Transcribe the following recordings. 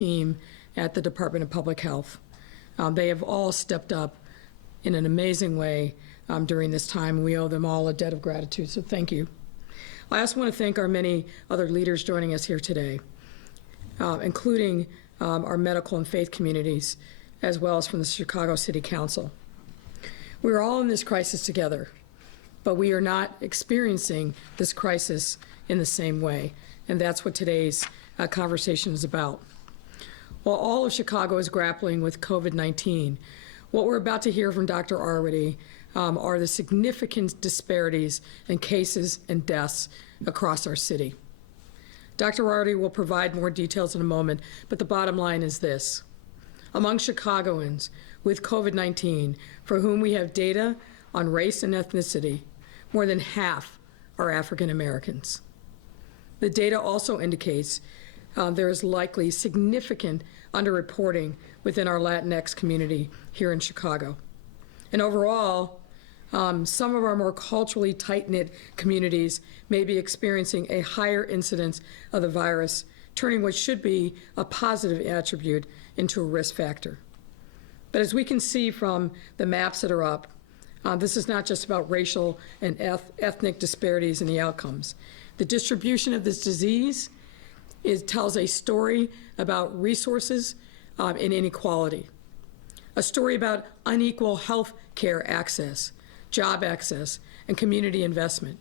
team at the Department of Public Health. They have all stepped up in an amazing way during this time, and we owe them all a debt of gratitude, so thank you. I also want to thank our many other leaders joining us here today, including our medical and faith communities, as well as from the Chicago City Council. We're all in this crisis together, but we are not experiencing this crisis in the same way, and that's what today's conversation is about. While all of Chicago is grappling with COVID-19, what we're about to hear from Dr. Arwady are the significant disparities in cases and deaths across our city. Dr. Arwady will provide more details in a moment, but the bottom line is this. Among Chicagoans with COVID-19, for whom we have data on race and ethnicity, more than half are African Americans. The data also indicates there is likely significant underreporting within our Latinx community here in Chicago. And overall, some of our more culturally tight-knit communities may be experiencing a higher incidence of the virus, turning what should be a positive attribute into a risk factor. But as we can see from the maps that are up, this is not just about racial and ethnic disparities in the outcomes. The distribution of this disease tells a story about resources and inequality, a story about unequal health care access, job access, and community investment.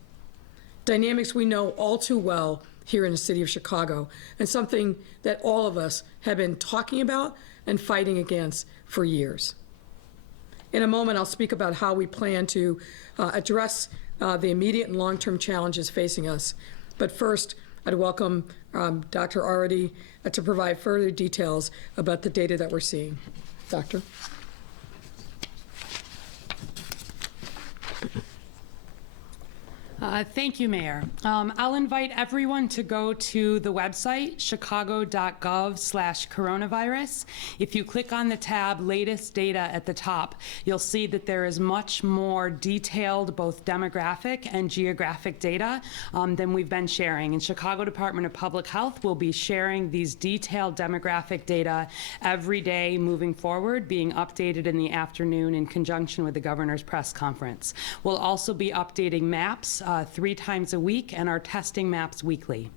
Dynamics we know all too well here in the city of Chicago, and something that all of us have been talking about and fighting against for years. In a moment, I'll speak about how we plan to address the immediate and long-term challenges facing us. But first, I'd welcome Dr. Arwady to provide further details about the data that we're seeing. Doctor? Thank you, Mayor. I'll invite everyone to go to the website, chicago.gov/coronavirus. If you click on the tab Latest Data at the top, you'll see that there is much more detailed both demographic and geographic data than we've been sharing. And Chicago Department of Public Health will be sharing these detailed demographic data every day moving forward, being updated in the afternoon in conjunction with the governor's press conference. We'll also be updating maps 3 times a week and are testing maps weekly.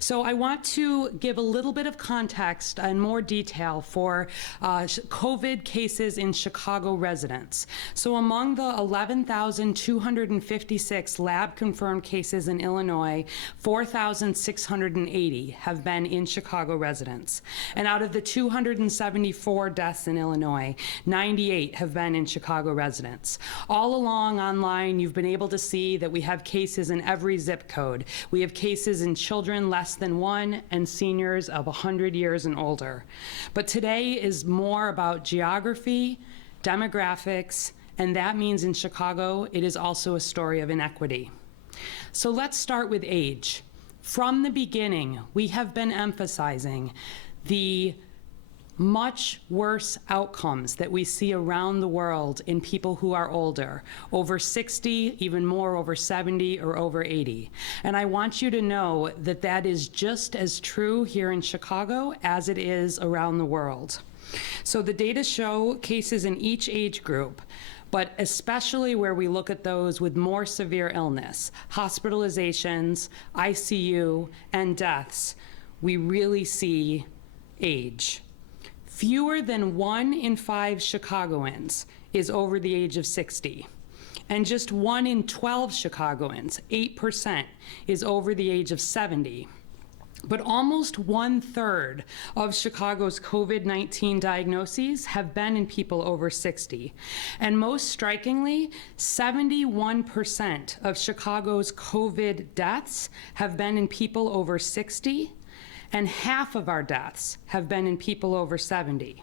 So I want to give a little bit of context and more detail for COVID cases in Chicago residents. So among the 11,256 lab-confirmed cases in Illinois, 4,680 have been in Chicago residents. And out of the 274 deaths in Illinois, 98 have been in Chicago residents. All along online, you've been able to see that we have cases in every zip code. We have cases in children less than 1 and seniors of 100 years and older. But today is more about geography, demographics, and that means in Chicago, it is also a story of inequity. So let's start with age. From the beginning, we have been emphasizing the much worse outcomes that we see around the world in people who are older, over 60, even more over 70 or over 80. And I want you to know that that is just as true here in Chicago as it is around the world. So the data show cases in each age group, but especially where we look at those with more severe illness, hospitalizations, ICU, and deaths, we really see age. Fewer than 1 in 5 Chicagoans is over the age of 60. And just 1 in 12 Chicagoans, 8%, is over the age of 70. But almost 1/3 of Chicago's COVID-19 diagnoses have been in people over 60. And most strikingly, 71% of Chicago's COVID deaths have been in people over 60. And half of our deaths have been in people over 70.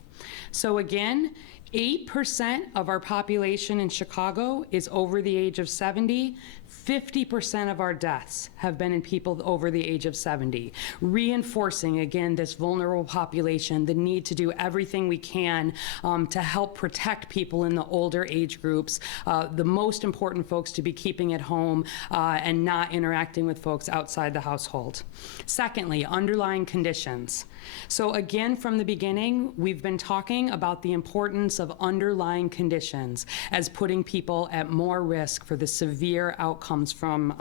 So again, 8% of our population in Chicago is over the age of 70. 50% of our deaths have been in people over the age of 70, reinforcing, again, this vulnerable population, the need to do everything we can to help protect people in the older age groups, the most important folks to be keeping at home and not interacting with folks outside the household. Secondly, underlying conditions. So again, from the beginning, we've been talking about the importance of underlying conditions as putting people at more risk for the severe outcomes from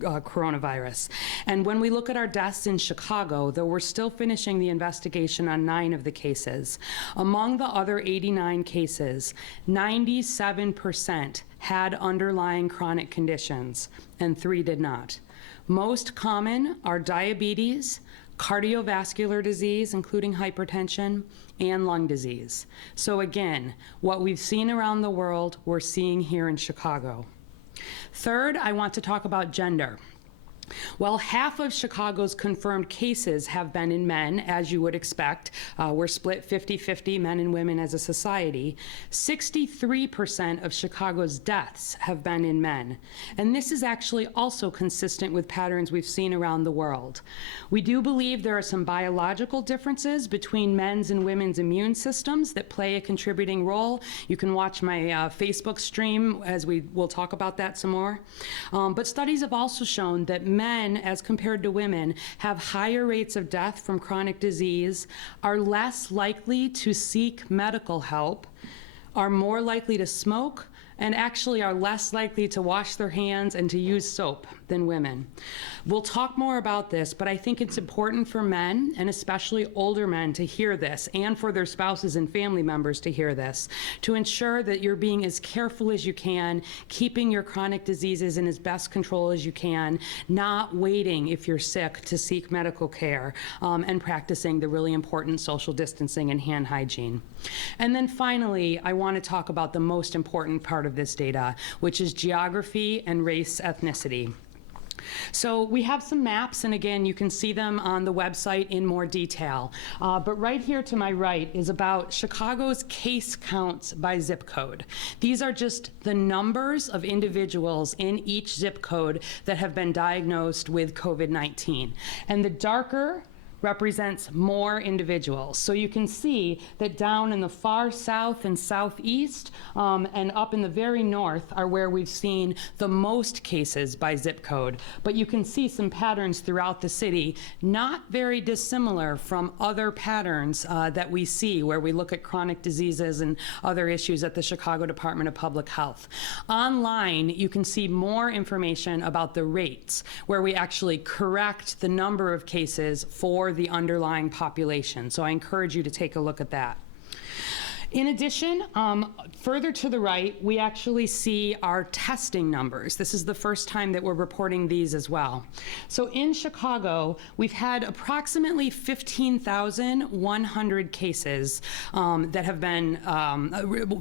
coronavirus. And when we look at our deaths in Chicago, though we're still finishing the investigation on 9 of the cases, among the other 89 cases, 97% had underlying chronic conditions, and 3 did not. Most common are diabetes, cardiovascular disease, including hypertension, and lung disease. So again, what we've seen around the world, we're seeing here in Chicago. Third, I want to talk about gender. While half of Chicago's confirmed cases have been in men, as you would expect, we're split 50-50 men and women as a society, 63% of Chicago's deaths have been in men. And this is actually also consistent with patterns we've seen around the world. We do believe there are some biological differences between men's and women's immune systems that play a contributing role. You can watch my Facebook stream as we'll talk about that some more. But studies have also shown that men, as compared to women, have higher rates of death from chronic disease, are less likely to seek medical help, are more likely to smoke, and actually are less likely to wash their hands and to use soap than women. We'll talk more about this, but I think it's important for men, and especially older men, to hear this, and for their spouses and family members to hear this, to ensure that you're being as careful as you can, keeping your chronic diseases in as best control as you can, not waiting if you're sick to seek medical care, and practicing the really important social distancing and hand hygiene. And then finally, I want to talk about the most important part of this data, which is geography and race ethnicity. So we have some maps, and again, you can see them on the website in more detail. But right here to my right is about Chicago's case counts by zip code. These are just the numbers of individuals in each zip code that have been diagnosed with COVID-19. And the darker represents more individuals. So you can see that down in the far south and southeast and up in the very north are where we've seen the most cases by zip code. But you can see some patterns throughout the city, not very dissimilar from other patterns that we see where we look at chronic diseases and other issues at the Chicago Department of Public Health. Online, you can see more information about the rates, where we actually correct the number of cases for the underlying population. So I encourage you to take a look at that. In addition, further to the right, we actually see our testing numbers. This is the first time that we're reporting these as well. So in Chicago, we've had approximately 15,100 cases that have been,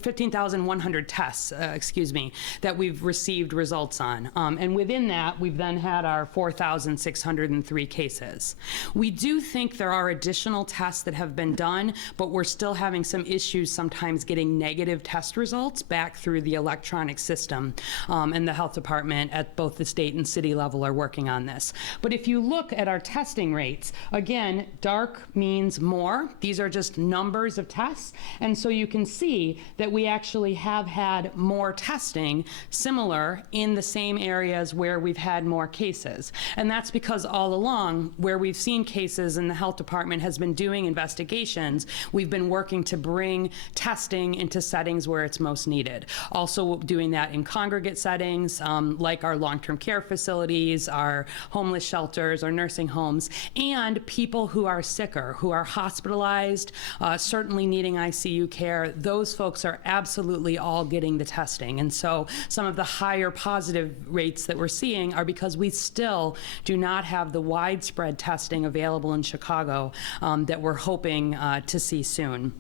15,100 tests, that we've received results on. And within that, we've then had our 4,603 cases. We do think there are additional tests that have been done, but we're still having some issues sometimes getting negative test results back through the electronic system. And the health department at both the state and city level are working on this. But if you look at our testing rates, again, dark means more. These are just numbers of tests. And so you can see that we actually have had more testing similar in the same areas where we've had more cases. And that's because all along where we've seen cases and the health department has been doing investigations, we've been working to bring testing into settings where it's most needed. Also doing that in congregate settings, like our long-term care facilities, our homeless shelters, our nursing homes, and people who are sicker, who are hospitalized, certainly needing ICU care. Those folks are absolutely all getting the testing. And so some of the higher positive rates that we're seeing are because we still do not have the widespread testing available in Chicago that we're hoping to see soon.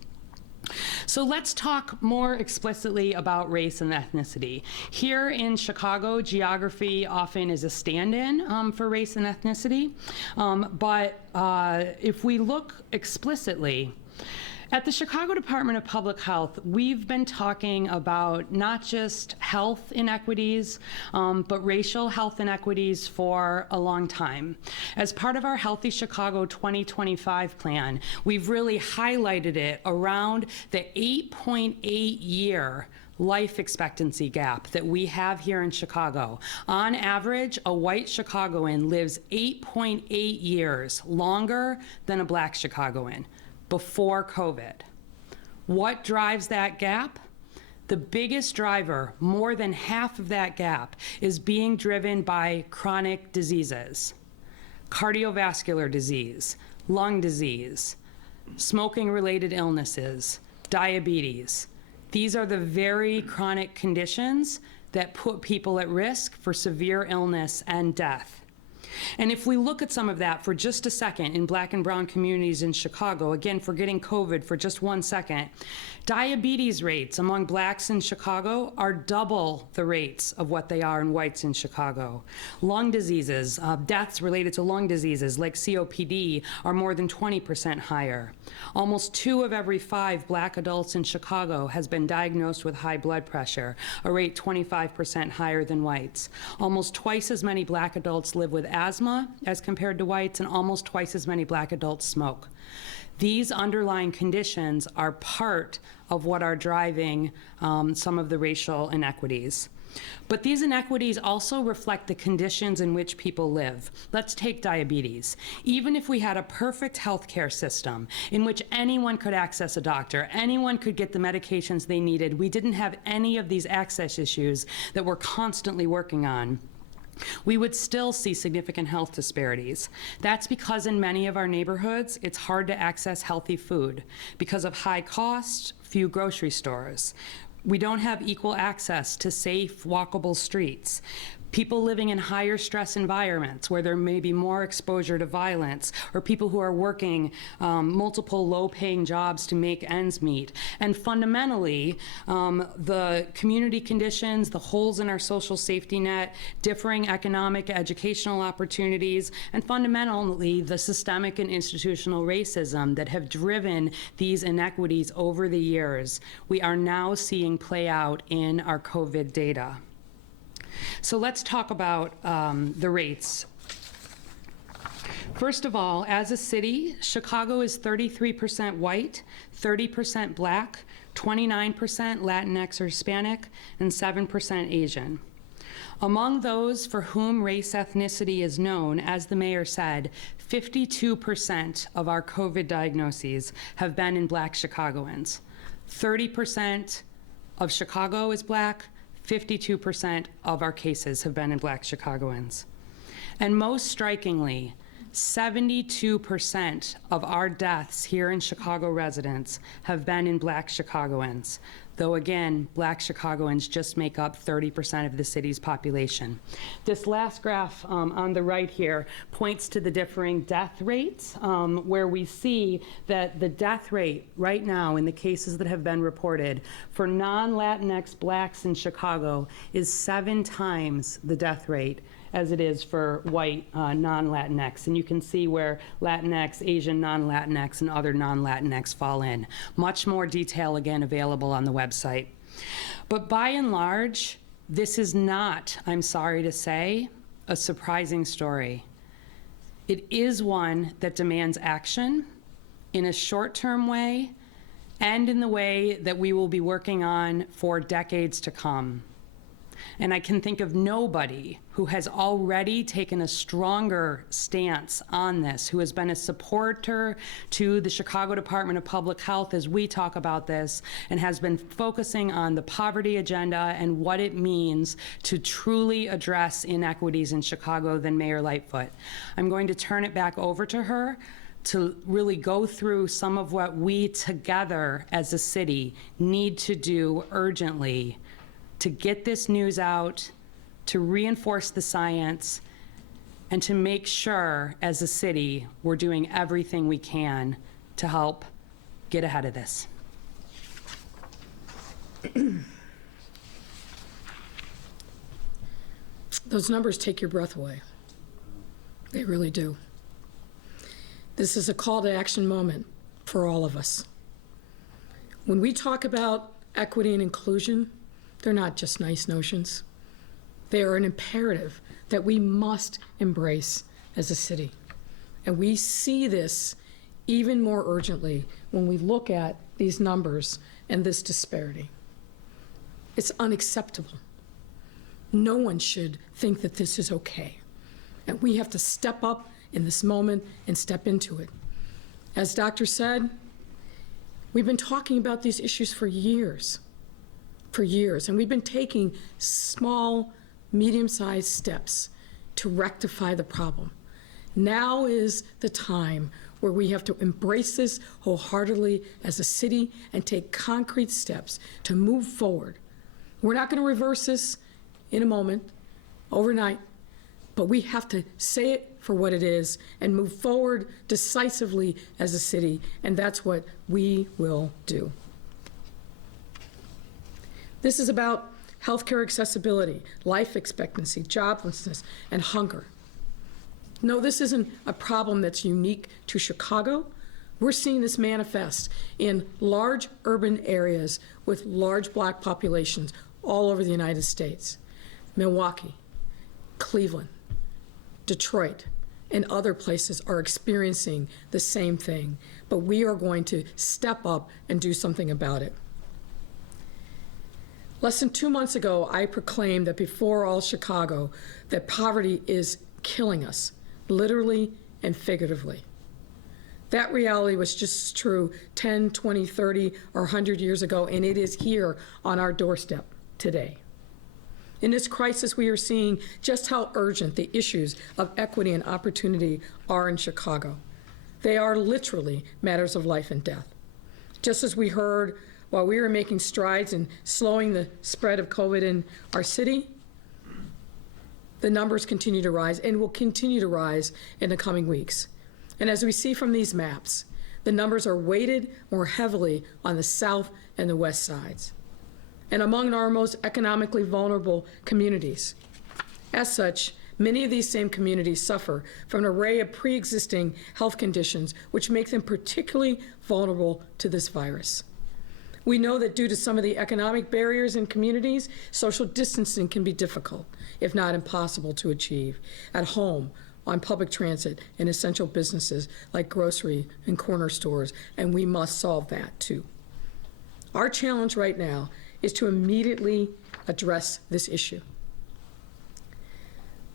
So let's talk more explicitly about race and ethnicity. Here in Chicago, geography often is a stand-in for race and ethnicity. But if we look explicitly, At the Chicago Department of Public Health, we've been talking about not just health inequities, but racial health inequities for a long time. As part of our Healthy Chicago 2025 plan, we've really highlighted it around the 8.8-year life expectancy gap that we have here in Chicago. On average, a white Chicagoan lives 8.8 years longer than a black Chicagoan before COVID. What drives that gap? The biggest driver, more than half of that gap, is being driven by chronic diseases, cardiovascular disease, lung disease, smoking-related illnesses, diabetes. These are the very chronic conditions that put people at risk for severe illness and death. And if we look at some of that for just a second in black and brown communities in Chicago, again, forgetting COVID for just 1 second, diabetes rates among blacks in Chicago are double the rates of what they are in whites in Chicago. Lung diseases, deaths related to lung diseases like COPD are more than 20% higher. Almost 2 of every 5 black adults in Chicago has been diagnosed with high blood pressure, a rate 25% higher than whites. Almost twice as many black adults live with asthma as compared to whites, and almost twice as many black adults smoke. These underlying conditions are part of what are driving some of the racial inequities. But these inequities also reflect the conditions in which people live. Let's take diabetes. Even if we had a perfect healthcare system in which anyone could access a doctor, anyone could get the medications they needed, we didn't have any of these access issues that we're constantly working on, we would still see significant health disparities. That's because in many of our neighborhoods, it's hard to access healthy food because of high cost, few grocery stores. We don't have equal access to safe, walkable streets. People living in higher stress environments where there may be more exposure to violence, or people who are working multiple low-paying jobs to make ends meet. And fundamentally, the community conditions, the holes in our social safety net, differing economic, educational opportunities, and fundamentally the systemic and institutional racism that have driven these inequities over the years, we are now seeing play out in our COVID data. So let's talk about the rates. First of all, as a city, Chicago is 33% white, 30% black, 29% Latinx or Hispanic, and 7% Asian. Among those for whom race ethnicity is known, as the mayor said, 52% of our COVID diagnoses have been in black Chicagoans. 30% of Chicago is black, 52% of our cases have been in black Chicagoans. And most strikingly, 72% of our deaths here in Chicago residents have been in black Chicagoans, though again, black Chicagoans just make up 30% of the city's population. This last graph on the right here points to the differing death rates, where we see that the death rate right now in the cases that have been reported for non-Latinx blacks in Chicago is 7 times the death rate as it is for white non-Latinx. And you can see where Latinx, Asian non-Latinx, and other non-Latinx fall in. Much more detail, again, available on the website. But by and large, this is not, I'm sorry to say, a surprising story. It is one that demands action in a short-term way and in the way that we will be working on for decades to come. And I can think of nobody who has already taken a stronger stance on this, who has been a supporter to the Chicago Department of Public Health as we talk about this, and has been focusing on the poverty agenda and what it means to truly address inequities in Chicago than Mayor Lightfoot. I'm going to turn it back over to her to really go through some of what we together as a city need to do urgently to get this news out, to reinforce the science, and to make sure as a city we're doing everything we can to help get ahead of this. Those numbers take your breath away. They really do. This is a call to action moment for all of us. When we talk about equity and inclusion, they're not just nice notions. They are an imperative that we must embrace as a city. And we see this even more urgently when we look at these numbers and this disparity. It's unacceptable. No one should think that this is okay. And we have to step up in this moment and step into it. As Doctor said, we've been talking about these issues for years, and we've been taking small, medium-sized steps to rectify the problem. Now is the time where we have to embrace this wholeheartedly as a city and take concrete steps to move forward. We're not going to reverse this in a moment, overnight, but we have to say it for what it is and move forward decisively as a city, and that's what we will do. This is about healthcare accessibility, life expectancy, joblessness, and hunger. No, this isn't a problem that's unique to Chicago. We're seeing this manifest in large urban areas with large Black populations all over the United States. Milwaukee, Cleveland, Detroit, and other places are experiencing the same thing, but we are going to step up and do something about it. Less than 2 months ago, I proclaimed that before all Chicago, that poverty is killing us, literally and figuratively. That reality was just as true 10, 20, 30, or 100 years ago, and it is here on our doorstep today. In this crisis, we are seeing just how urgent the issues of equity and opportunity are in Chicago. They are literally matters of life and death. Just as we heard while we were making strides in slowing the spread of COVID in our city, the numbers continue to rise and will continue to rise in the coming weeks. And as we see from these maps, the numbers are weighted more heavily on the south and the west sides, and among our most economically vulnerable communities. As such, many of these same communities suffer from an array of pre-existing health conditions which make them particularly vulnerable to this virus. We know that due to some of the economic barriers in communities, social distancing can be difficult, if not impossible to achieve, at home, on public transit, and essential businesses like grocery and corner stores, and we must solve that too. Our challenge right now is to immediately address this issue.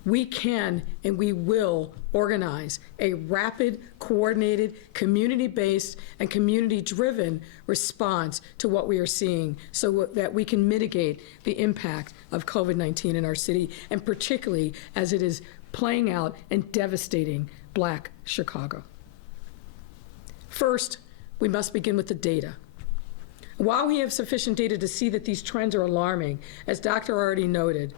We can and we will organize a rapid, coordinated, community-based, and community-driven response to what we are seeing so that we can mitigate the impact of COVID-19 in our city, and particularly as it is playing out and devastating Black Chicago. First, we must begin with the data. While we have sufficient data to see that these trends are alarming, as Dr. already noted,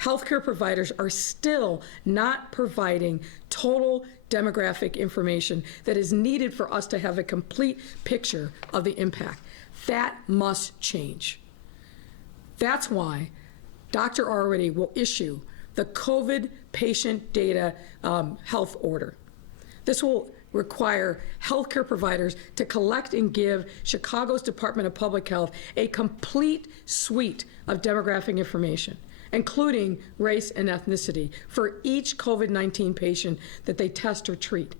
healthcare providers are still not providing total demographic information that is needed for us to have a complete picture of the impact. That must change. That's why Dr. already will issue the COVID patient data health order. This will require healthcare providers to collect and give Chicago's Department of Public Health a complete suite of demographic information, including race and ethnicity, for each COVID-19 patient that they test or treat.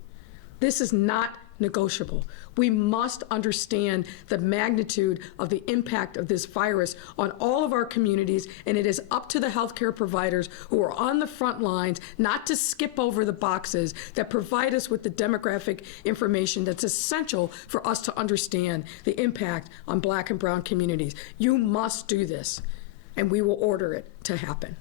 This is not negotiable. We must understand the magnitude of the impact of this virus on all of our communities, and it is up to the healthcare providers who are on the front lines not to skip over the boxes that provide us with the demographic information that's essential for us to understand the impact on Black and brown communities. You must do this, and we will order it to happen.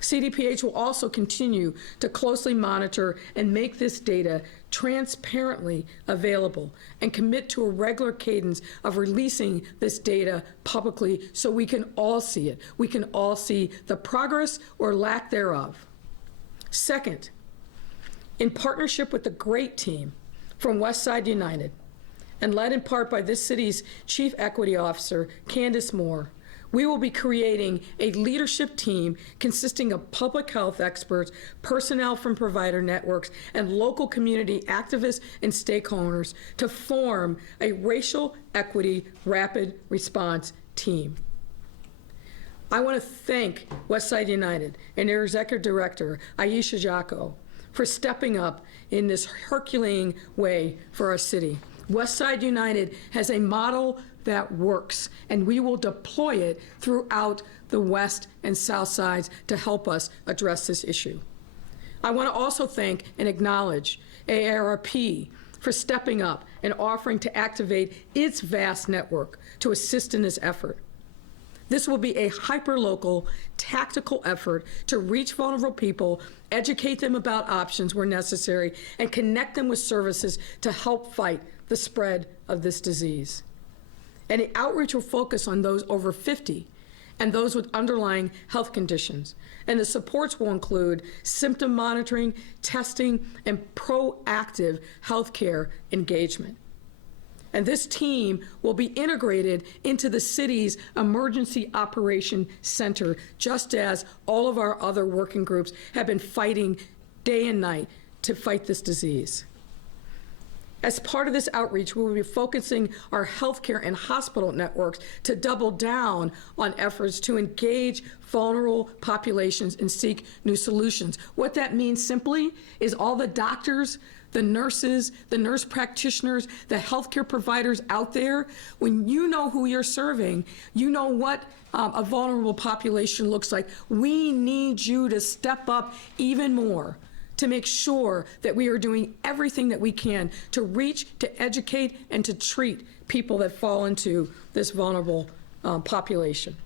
CDPH will also continue to closely monitor and make this data transparently available and commit to a regular cadence of releasing this data publicly so we can all see it. We can all see the progress or lack thereof. Second, in partnership with the great team from Westside United and led in part by this city's Chief Equity Officer, Candace Moore, We will be creating a leadership team consisting of public health experts, personnel from provider networks, and local community activists and stakeholders to form a racial equity rapid response team. I want to thank Westside United and their executive director, Aisha Jacko, for stepping up in this Herculean way for our city. Westside United has a model that works, and we will deploy it throughout the West and South Sides to help us address this issue. I want to also thank and acknowledge AARP for stepping up and offering to activate its vast network to assist in this effort. This will be a hyper-local, tactical effort to reach vulnerable people, educate them about options where necessary, and connect them with services to help fight the spread of this disease. And the outreach will focus on those over 50 and those with underlying health conditions. And the supports will include symptom monitoring, testing, and proactive healthcare engagement. And this team will be integrated into the city's Emergency Operation Center, just as all of our other working groups have been fighting day and night to fight this disease. As part of this outreach, we will be focusing our healthcare and hospital networks to double down on efforts to engage vulnerable populations and seek new solutions. What that means simply is all the doctors, the nurses, the nurse practitioners, the healthcare providers out there, when you know who you're serving, you know what a vulnerable population looks like. We need you to step up even more to make sure that we are doing everything that we can to reach, to educate, and to treat people that fall into this vulnerable population.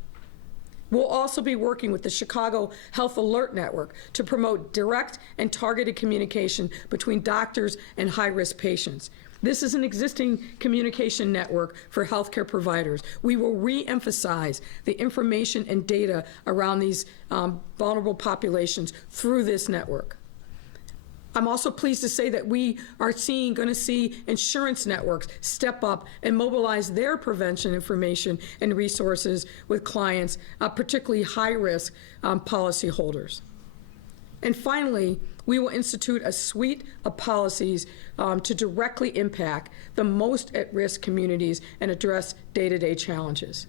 We'll also be working with the Chicago Health Alert Network to promote direct and targeted communication between doctors and high-risk patients. This is an existing communication network for healthcare providers. We will re-emphasize the information and data around these vulnerable populations through this network. I'm also pleased to say that we are going to see insurance networks step up and mobilize their prevention information and resources with clients, particularly high-risk policyholders. And finally, we will institute a suite of policies to directly impact the most at-risk communities and address day-to-day challenges.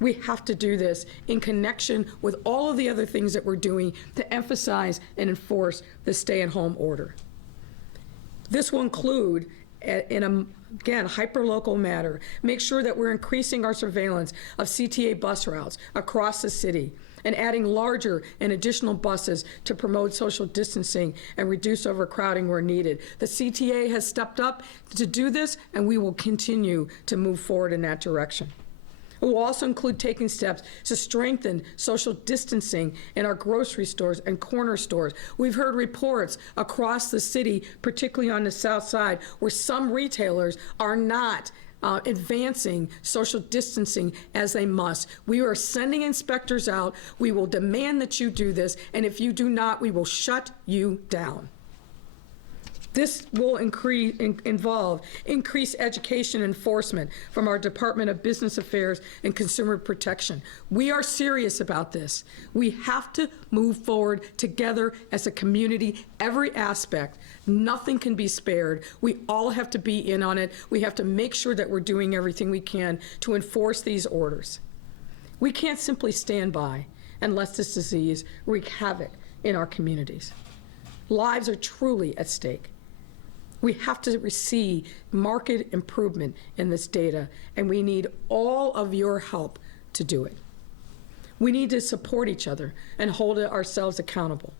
We have to do this in connection with all of the other things that we're doing to emphasize and enforce the stay-at-home order. This will include, in a, again, hyper-local matter, make sure that we're increasing our surveillance of CTA bus routes across the city and adding larger and additional buses to promote social distancing and reduce overcrowding where needed. The CTA has stepped up to do this, and we will continue to move forward in that direction. It will also include taking steps to strengthen social distancing in our grocery stores and corner stores. We've heard reports across the city, particularly on the south side, where some retailers are not advancing social distancing as they must. We are sending inspectors out. We will demand that you do this, and if you do not, we will shut you down. This will involve increased education enforcement from our Department of Business Affairs and Consumer Protection. We are serious about this. We have to move forward together as a community, every aspect. Nothing can be spared. We all have to be in on it. We have to make sure that we're doing everything we can to enforce these orders. We can't simply stand by and let this disease wreak havoc in our communities. Lives are truly at stake. We have to see marked improvement in this data, and we need all of your help to do it. We need to support each other and hold ourselves accountable.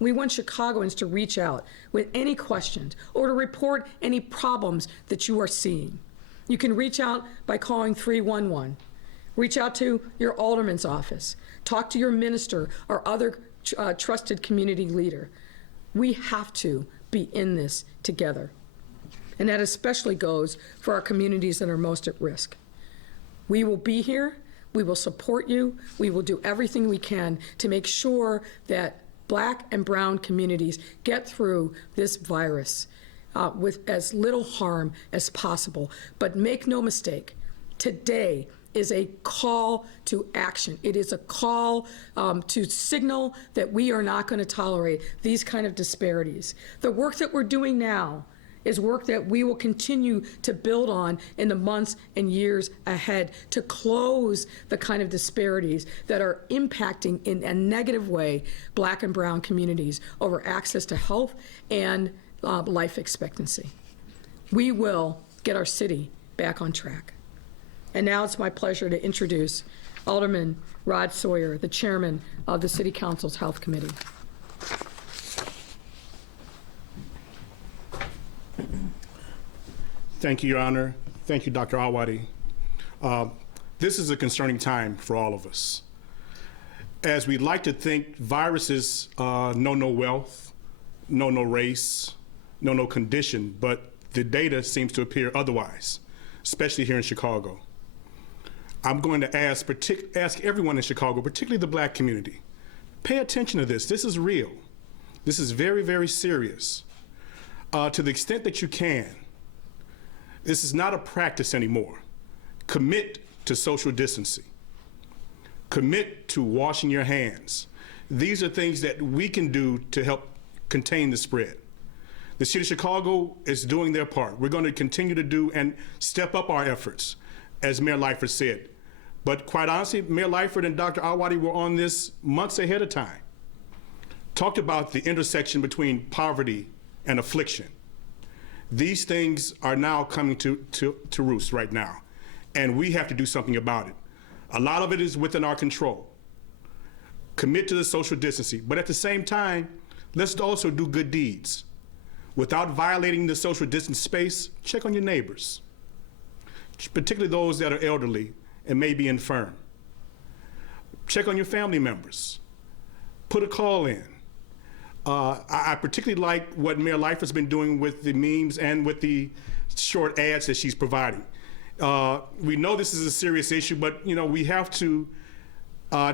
We want Chicagoans to reach out with any questions or to report any problems that you are seeing. You can reach out by calling 311. Reach out to your alderman's office. Talk to your minister or other trusted community leader. We have to be in this together. And that especially goes for our communities that are most at risk. We will be here, we will support you, we will do everything we can to make sure that Black and brown communities get through this virus with as little harm as possible. But make no mistake, today is a call to action. It is a call to signal that we are not going to tolerate these kind of disparities. The work that we're doing now is work that we will continue to build on in the months and years ahead to close the kind of disparities that are impacting in a negative way Black and brown communities over access to health and life expectancy. We will get our city back on track. And now it's my pleasure to introduce Alderman Rod Sawyer, the chairman of the City Council's Health Committee. Thank you, Your Honor. Thank you, Dr. Awadi. This is a concerning time for all of us. As we like to think, viruses know no wealth, know no race, know no condition, but the data seems to appear otherwise, especially here in Chicago. I'm going to ask everyone in Chicago, particularly the Black community, pay attention to this. This is real. This is very, very serious. To the extent that you can, this is not a practice anymore. Commit to social distancing. Commit to washing your hands. These are things that we can do to help contain the spread. The City of Chicago is doing their part. We're going to continue to do and step up our efforts, as Mayor Lightfoot said. But quite honestly, Mayor Lightfoot and Dr. Awadi were on this months ahead of time. Talked about the intersection between poverty and affliction. These things are now coming to roost right now, and we have to do something about it. A lot of it is within our control. Commit to the social distancing, but at the same time, let's also do good deeds. Without violating the social distance space, check on your neighbors, particularly those that are elderly and may be infirm. Check on your family members. Put a call in. I particularly like what Mayor Lightfoot's been doing with the memes and with the short ads that she's providing. We know this is a serious issue, but we have to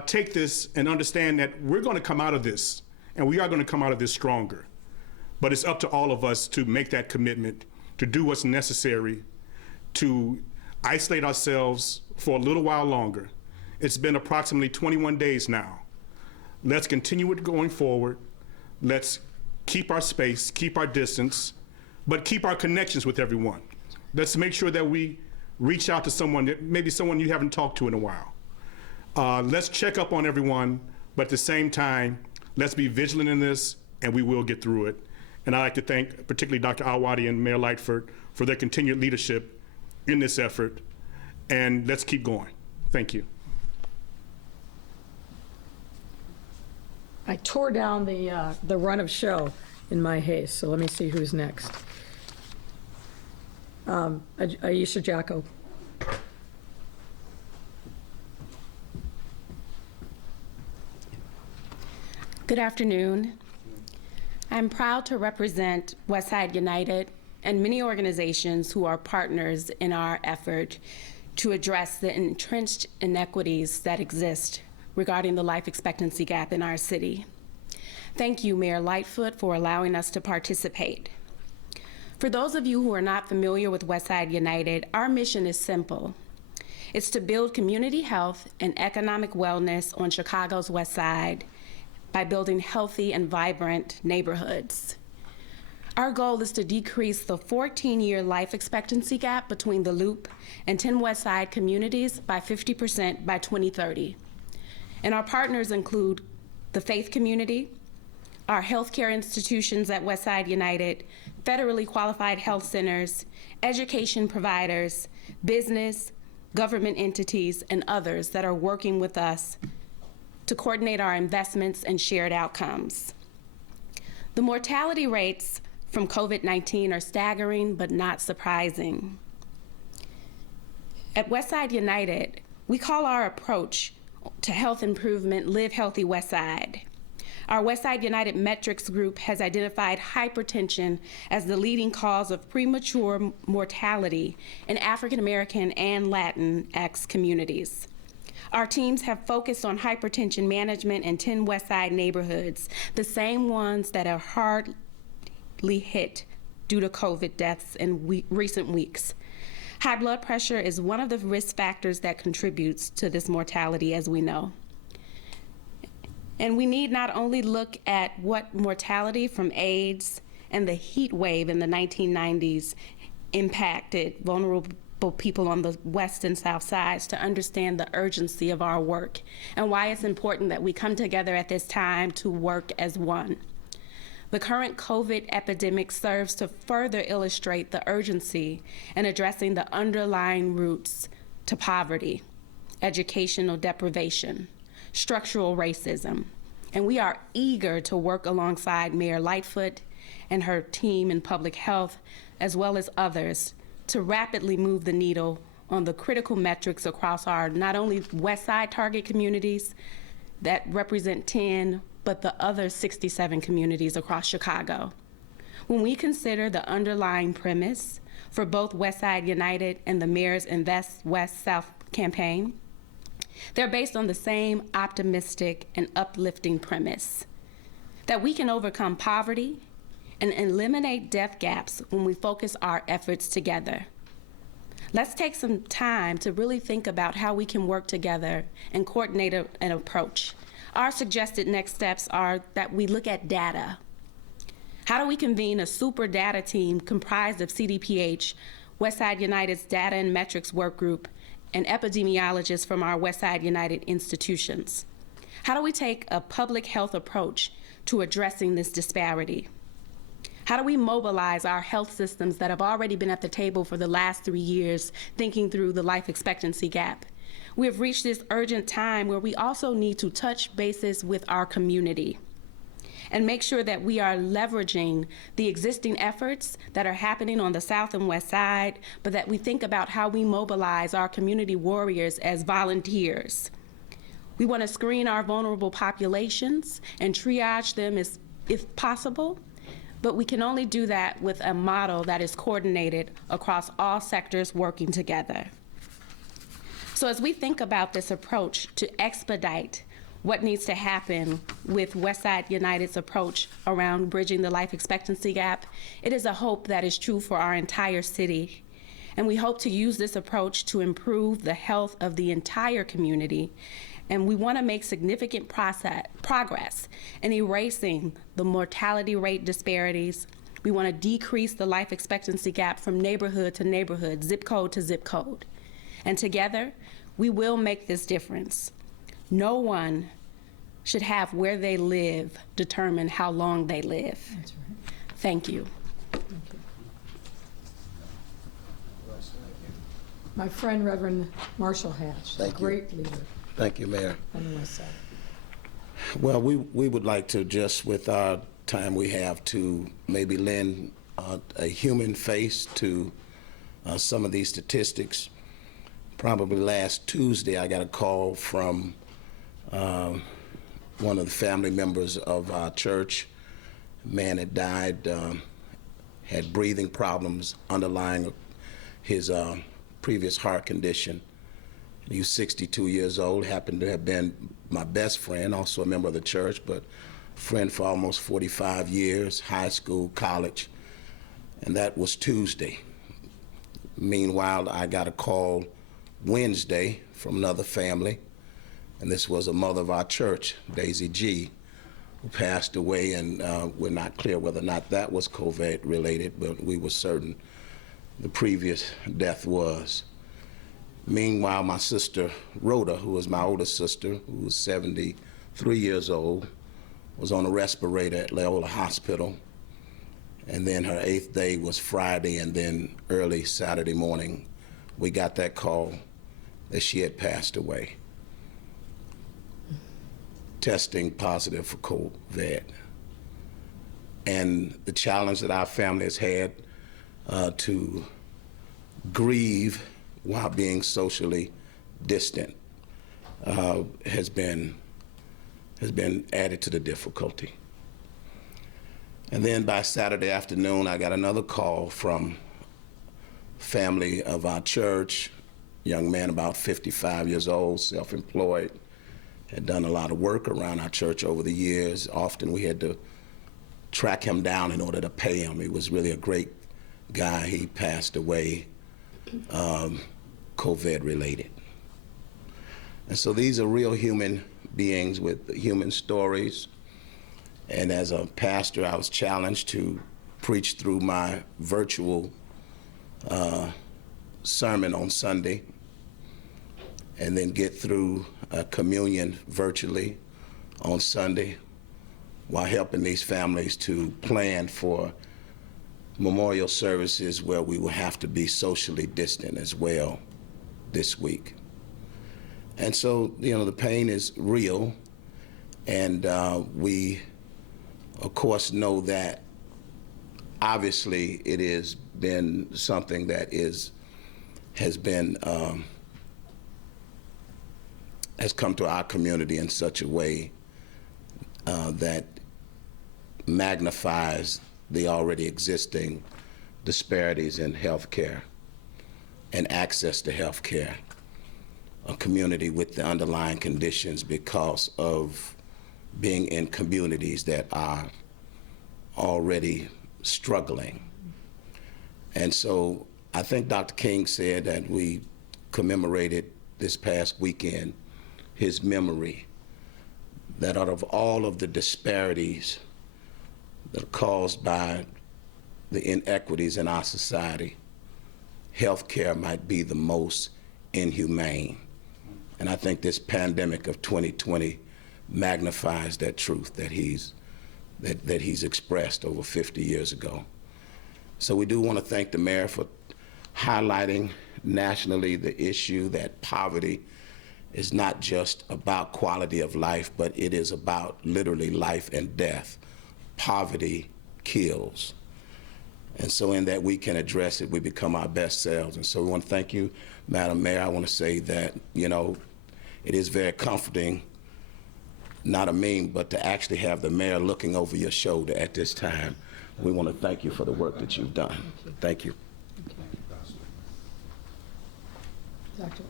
take this and understand that we're going to come out of this, and we are going to come out of this stronger. But it's up to all of us to make that commitment, to do what's necessary, to isolate ourselves for a little while longer. It's been approximately 21 days now. Let's continue it going forward. Let's keep our space, keep our distance, but keep our connections with everyone. Let's make sure that we reach out to someone, maybe someone you haven't talked to in a while. Let's check up on everyone, but at the same time, let's be vigilant in this, and we will get through it. And I'd like to thank particularly Dr. Awadi and Mayor Lightfoot for their continued leadership in this effort, and let's keep going. Thank you. I tore down the run of show in my haste, so let me see who's next. Aisha Jacko. Good afternoon. I'm proud to represent Westside United and many organizations who are partners in our effort to address the entrenched inequities that exist regarding the life expectancy gap in our city. Thank you, Mayor Lightfoot, for allowing us to participate. For those of you who are not familiar with Westside United, our mission is simple. It's to build community health and economic wellness on Chicago's West Side by building healthy and vibrant neighborhoods. Our goal is to decrease the 14-year life expectancy gap between the Loop and 10 West Side communities by 50% by 2030. And our partners include the faith community, our healthcare institutions at Westside United, federally qualified health centers, education providers, business, government entities, and others that are working with us to coordinate our investments and shared outcomes. The mortality rates from COVID-19 are staggering but not surprising. At Westside United, we call our approach to health improvement Live Healthy Westside. Our Westside United Metrics Group has identified hypertension as the leading cause of premature mortality in African American and Latinx communities. Our teams have focused on hypertension management in 10 Westside neighborhoods, the same ones that are hardly hit due to COVID deaths in recent weeks. High blood pressure is one of the risk factors that contributes to this mortality, as we know. And we need not only look at what mortality from AIDS and the heat wave in the 1990s impacted vulnerable people on the west and south sides to understand the urgency of our work and why it's important that we come together at this time to work as one. The current COVID epidemic serves to further illustrate the urgency in addressing the underlying roots to poverty, educational deprivation, structural racism, and we are eager to work alongside Mayor Lightfoot and her team in public health, as well as others, to rapidly move the needle on the critical metrics across our not only Westside target communities that represent 10, but the other 67 communities across Chicago. When we consider the underlying premise for both Westside United and the Mayor's Invest West South campaign, they're based on the same optimistic and uplifting premise, that we can overcome poverty and eliminate death gaps when we focus our efforts together. Let's take some time to really think about how we can work together and coordinate an approach. Our suggested next steps are that we look at data. How do we convene a super data team comprised of CDPH, Westside United's Data and Metrics Work Group, and epidemiologists from our Westside United institutions? How do we take a public health approach to addressing this disparity? How do we mobilize our health systems that have already been at the table for the last 3 years, thinking through the life expectancy gap? We have reached this urgent time where we also need to touch bases with our community and make sure that we are leveraging the existing efforts that are happening on the South and West Side, but that we think about how we mobilize our community warriors as volunteers. We want to screen our vulnerable populations and triage them if possible, but we can only do that with a model that is coordinated across all sectors working together. So as we think about this approach to expedite what needs to happen with Westside United's approach around bridging the life expectancy gap, it is a hope that is true for our entire city. And we hope to use this approach to improve the health of the entire community. And we want to make significant progress in erasing the mortality rate disparities. We want to decrease the life expectancy gap from neighborhood to neighborhood, zip code to zip code. And together, we will make this difference. No one should have where they live determine how long they live. That's right. Thank you. Thank you. My friend, Reverend Marshall Hatch, a Thank you. great leader Thank you, Mayor. on the West Side. Well, we would like to just, with our time we have, to maybe lend a human face to some of these statistics. Probably last Tuesday, I got a call from one of the family members of our church. A man had died, had breathing problems underlying his previous heart condition. He was 62 years old, happened to have been my best friend, also a member of the church, but a friend for almost 45 years, high school, college, and that was Tuesday. Meanwhile, I got a call Wednesday from another family, and this was a mother of our church, Daisy G., who passed away, and we're not clear whether or not that was COVID related, but we were certain the previous death was. Meanwhile, my sister Rhoda, who was my oldest sister, who was 73 years old, was on a respirator at Loyola Hospital, and then her 8th day was Friday, and then early Saturday morning, we got that call that she had passed away, testing positive for COVID. And the challenge that our family has had to grieve while being socially distant has been added to the difficulty. And then by Saturday afternoon, I got another call from family of our church, young man about 55 years old, self-employed, had done a lot of work around our church over the years. Often we had to track him down in order to pay him. He was really a great guy. He passed away COVID related. And so these are real human beings with human stories. And as a pastor, I was challenged to preach through my virtual sermon on Sunday and then get through communion virtually on Sunday while helping these families to plan for memorial services where we will have to be socially distant as well this week. And so, the pain is real, and we, of course, know that obviously it has been something that has come to our community in such a way that magnifies the already existing disparities in health care and access to health care, a community with the underlying conditions because of being in communities that are already struggling. And so I think Dr. King said that we commemorated this past weekend his memory, that out of all of the disparities that are caused by the inequities in our society, healthcare might be the most inhumane. And I think this pandemic of 2020 magnifies that truth that he's expressed over 50 years ago. So we do want to thank the mayor for highlighting nationally the issue that poverty is not just about quality of life, but it is about literally life and death. Poverty kills. And so in that we can address it, we become our best selves. And so we want to thank you, Madam Mayor. I want to say that, it is very comforting, not a meme, but to actually have the mayor looking over your shoulder at this time. We want to thank you for the work that you've done. Thank you. Doctor.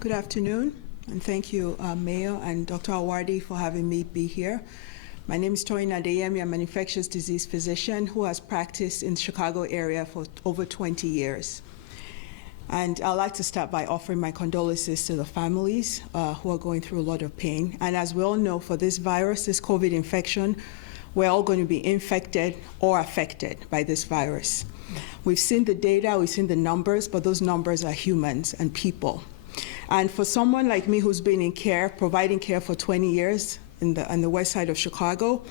Good afternoon, and thank you, Mayor and Dr. Awardi, for having me be here. My name is Toyin Adeyemi. I'm an infectious disease physician who has practiced in the Chicago area for over 20 years. And I'd like to start by offering my condolences to the families who are going through a lot of pain. And as we all know, for this virus, this COVID infection, we're all going to be infected or affected by this virus. We've seen the data, we've seen the numbers, but those numbers are humans and people. And for someone like me who's been in care, providing care for 20 years on the west side of Chicago,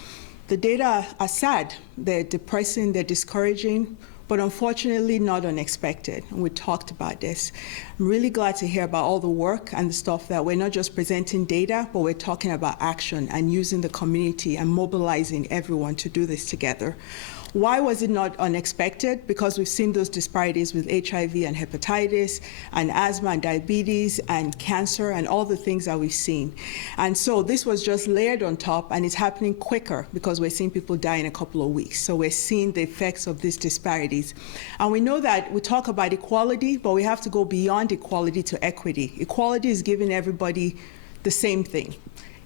the data are sad. They're depressing, they're discouraging, but unfortunately not unexpected. And we talked about this. I'm really glad to hear about all the work and the stuff that we're not just presenting data, but we're talking about action and using the community and mobilizing everyone to do this together. Why was it not unexpected? Because we've seen those disparities with HIV and hepatitis and asthma and diabetes and cancer and all the things that we've seen. And so this was just layered on top, and it's happening quicker because we're seeing people die in a couple of weeks. So we're seeing the effects of these disparities. And we know that we talk about equality, but we have to go beyond equality to equity. Equality is giving everybody the same thing.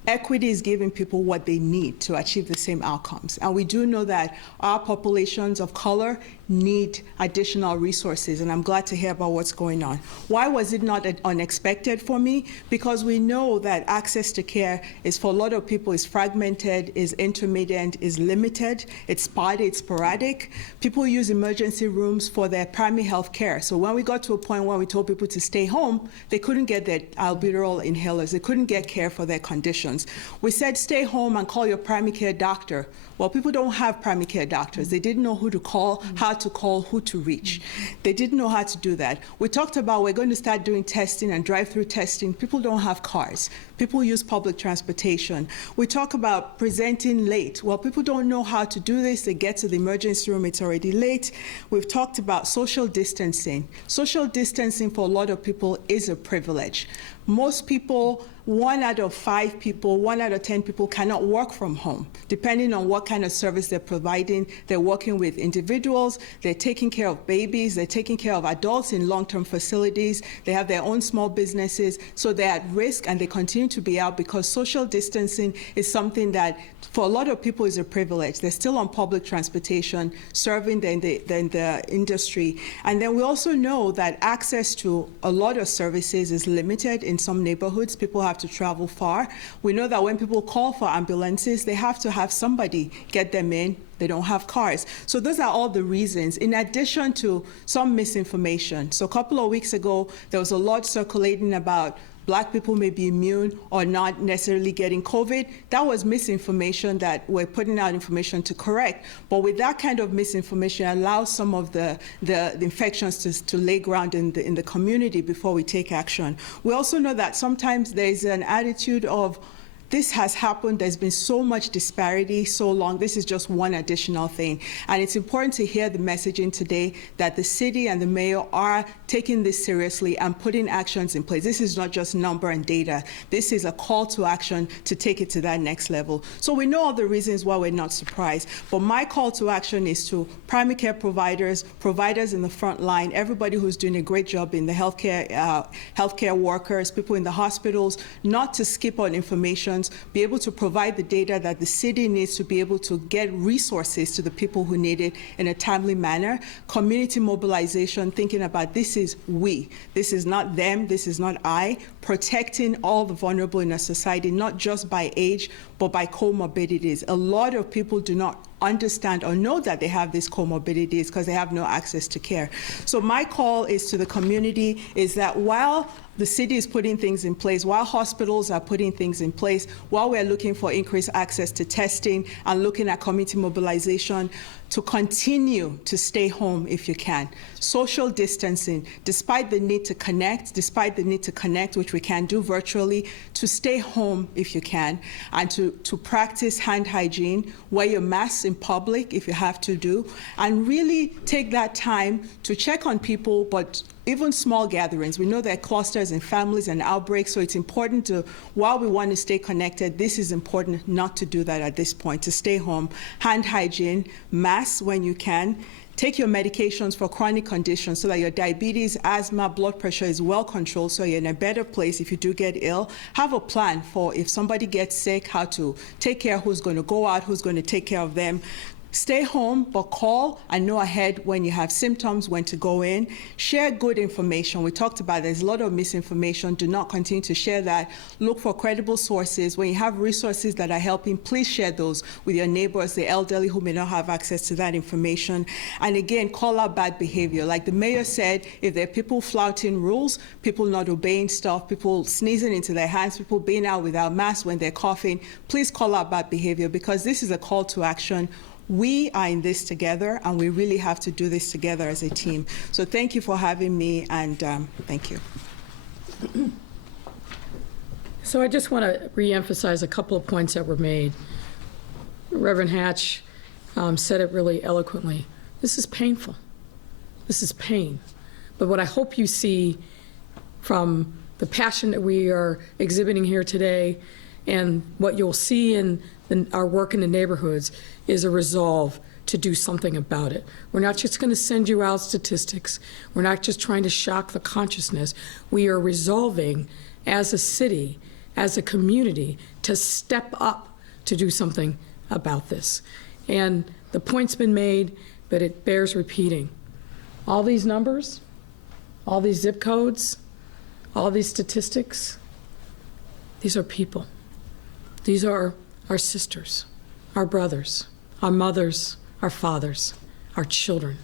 Equity is giving people what they need to achieve the same outcomes. And we do know that our populations of color need additional resources, and I'm glad to hear about what's going on. Why was it not unexpected for me? Because we know that access to care is, for a lot of people, is fragmented, is intermittent, is limited, it's spotty, it's sporadic. People use emergency rooms for their primary health care. So when we got to a point where we told people to stay home, they couldn't get their albuterol inhalers, they couldn't get care for their conditions. We said stay home and call your primary care doctor. Well, people don't have primary care doctors. They didn't know who to call, how to call, who to reach. They didn't know how to do that. We talked about we're going to start doing testing and drive-through testing. People don't have cars. People use public transportation. We talk about presenting late. Well, people don't know how to do this. They get to the emergency room, it's already late. We've talked about social distancing. Social distancing for a lot of people is a privilege. Most people, 1 out of 5 people, 1 out of 10 people cannot work from home. Depending on what kind of service they're providing, they're working with individuals, they're taking care of babies, they're taking care of adults in long-term facilities, they have their own small businesses, so they're at risk and they continue continue to be out because social distancing is something that for a lot of people is a privilege. They're still on public transportation, serving the industry. And then we also know that access to a lot of services is limited in some neighborhoods. People have to travel far. We know that when people call for ambulances, they have to have somebody get them in. They don't have cars. So those are all the reasons, in addition to some misinformation. So a couple of weeks ago, there was a lot circulating about Black people may be immune or not necessarily getting COVID. That was misinformation that we're putting out information to correct. But with that kind of misinformation, it allows some of the infections to lay ground in the community before we take action. We also know that sometimes there's an attitude of, this has happened, there's been so much disparity so long, this is just one additional thing. And it's important to hear the messaging today that the city and the mayor are taking this seriously and putting actions in place. This is not just number and data. This is a call to action to take it to that next level. So we know all the reasons why we're not surprised, but my call to action is to primary care providers, providers in the front line, everybody who's doing a great job in the healthcare workers, people in the hospitals, not to skip on information, be able to provide the data that the city needs to be able to get resources to the people who need it in a timely manner. Community mobilization, thinking about this is we, this is not them, this is not I, protecting all the vulnerable in our society, not just by age, but by comorbidities. A lot of people do not understand or know that they have these comorbidities because they have no access to care. So my call is to the community is that while the city is putting things in place, while hospitals are putting things in place, while we're looking for increased access to testing and looking at community mobilization, to continue to stay home if you can. Social distancing, despite the need to connect, which we can do virtually, to stay home if you can, and to practice hand hygiene, wear your masks in public if you have to do, and really take that time to check on people, but even small gatherings. We know there are clusters in families and outbreaks, so it's important to, while we want to stay connected, this is important not to do that at this point, to stay home. Hand hygiene, masks when you can. Take your medications for chronic conditions so that your diabetes, asthma, blood pressure is well controlled so you're in a better place if you do get ill. Have a plan for if somebody gets sick, how to take care, who's going to go out, who's going to take care of them. Stay home, but call and know ahead when you have symptoms, when to go in. Share good information. We talked about there's a lot of misinformation. Do not continue to share that. Look for credible sources. When you have resources that are helping, please share those with your neighbors, the elderly who may not have access to that information. And again, call out bad behavior. Like the mayor said, if there are people flouting rules, people not obeying stuff, people sneezing into their hands, people being out without masks when they're coughing, please call out bad behavior because this is a call to action. We are in this together, and we really have to do this together as a team. So thank you for having me, and thank you. So I just want to reemphasize a couple of points that were made. Reverend Hatch said it really eloquently. This is painful. This is pain. But what I hope you see from the passion that we are exhibiting here today and what you'll see in our work in the neighborhoods is a resolve to do something about it. We're not just going to send you out statistics. We're not just trying to shock the consciousness. We are resolving as a city, as a community, to step up to do something about this. And the point's been made, but it bears repeating. All these numbers, all these zip codes, all these statistics, these are people. These are our sisters, our brothers, our mothers, our fathers, our children.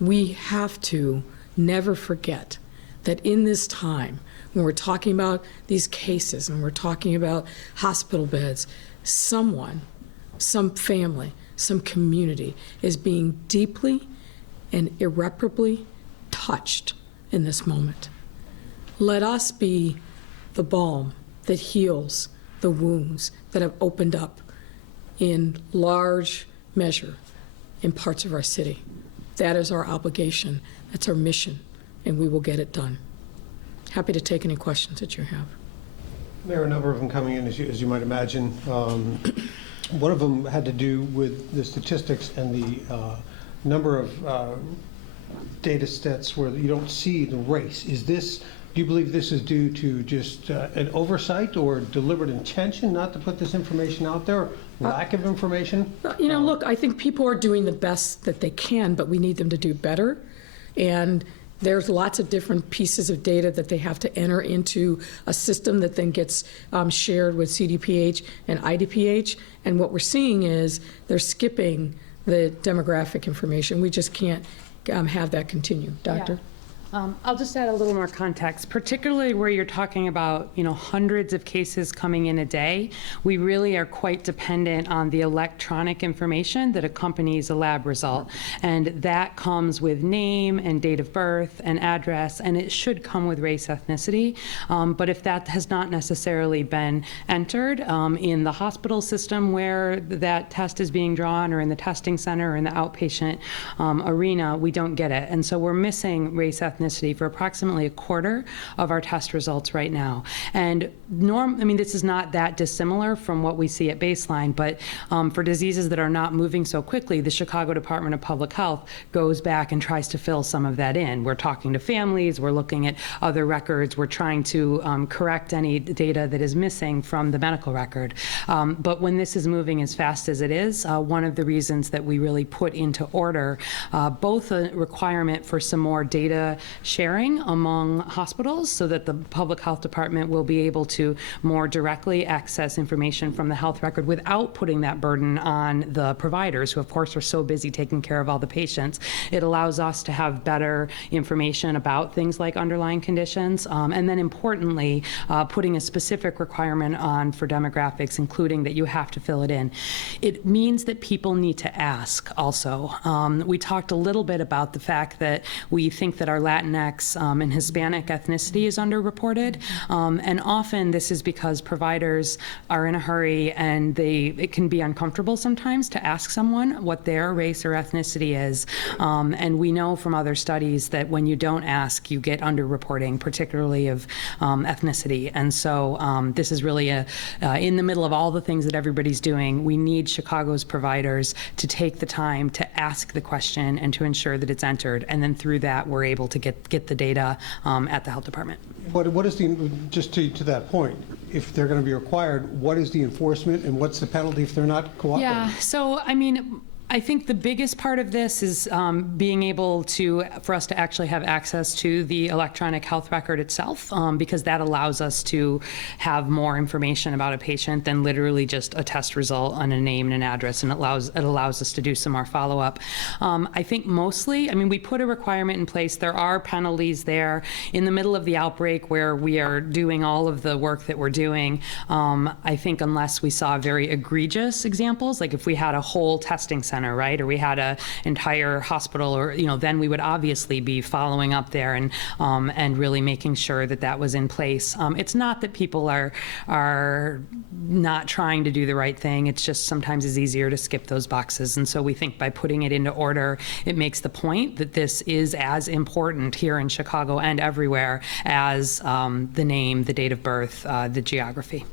We have to never forget that in this time, when we're talking about these cases and we're talking about hospital beds, someone, some family, some community is being deeply and irreparably touched in this moment. Let us be the balm that heals the wounds that have opened up in large measure in parts of our city. That is our obligation. That's our mission, and we will get it done. Happy to take any questions that you have. There are a number of them coming in, as you might imagine. One of them had to do with the statistics and the number of data sets where you don't see the race. Is this Do you believe this is due to just an oversight or deliberate intention not to put this information out there, lack of information? You know, look, I think people are doing the best that they can, but we need them to do better. And there's lots of different pieces of data that they have to enter into a system that then gets shared with CDPH and IDPH. And what we're seeing is they're skipping the demographic information. We just can't have that continue. Doctor? I'll just add a little more context, particularly where you're talking about, hundreds of cases coming in a day. We really are quite dependent on the electronic information that accompanies a lab result. And that comes with name and date of birth and address, and it should come with race, ethnicity. But if that has not necessarily been entered in the hospital system where that test is being drawn, or in the testing center or in the outpatient arena, we don't get it. And so we're missing race, ethnicity for approximately a quarter of our test results right now. And this is not that dissimilar from what we see at baseline, but for diseases that are not moving so quickly, the Chicago Department of Public Health goes back and tries to fill some of that in. We're talking to families, we're looking at other records, we're trying to correct any data that is missing from the medical record. But when this is moving as fast as it is, one of the reasons that we really put into order both a requirement for some more data sharing among hospitals so that the public health department will be able to more directly access information from the health record without putting that burden on the providers, who of course are so busy taking care of all the patients. It allows us to have better information about things like underlying conditions, and then importantly, putting a specific requirement on for demographics, including that you have to fill it in. It means that people need to ask also. We talked a little bit about the fact that we think that our Latinx and Hispanic ethnicity is underreported, and often this is because providers are in a hurry and it can be uncomfortable sometimes to ask someone what their race or ethnicity is, and we know from other studies that when you don't ask, you get underreporting, particularly of ethnicity. And so this is really in the middle of all the things that everybody's doing, we need Chicago's providers to take the time to ask the question and to ensure that it's entered, and then through that we're able to get the data at the health department. What is just to that point, if they're going to be required, what is the enforcement and what's the penalty if they're not cooperating? Yeah, so I think the biggest part of this is being able for us to actually have access to the electronic health record itself, because that allows us to have more information about a patient than literally just a test result on a name and an address, and it allows us to do some more follow-up. I think mostly, we put a requirement in place. There are penalties there. In the middle of the outbreak where we are doing all of the work that we're doing, I think unless we saw very egregious examples, like if we had a whole testing center, right, or we had an entire hospital, or then we would obviously be following up there and really making sure that that was in place. It's not that people are not trying to do the right thing. It's just sometimes it's easier to skip those boxes, and so we think by putting it into order, it makes the point that this is as important here in Chicago and everywhere as the name, the date of birth, the geography.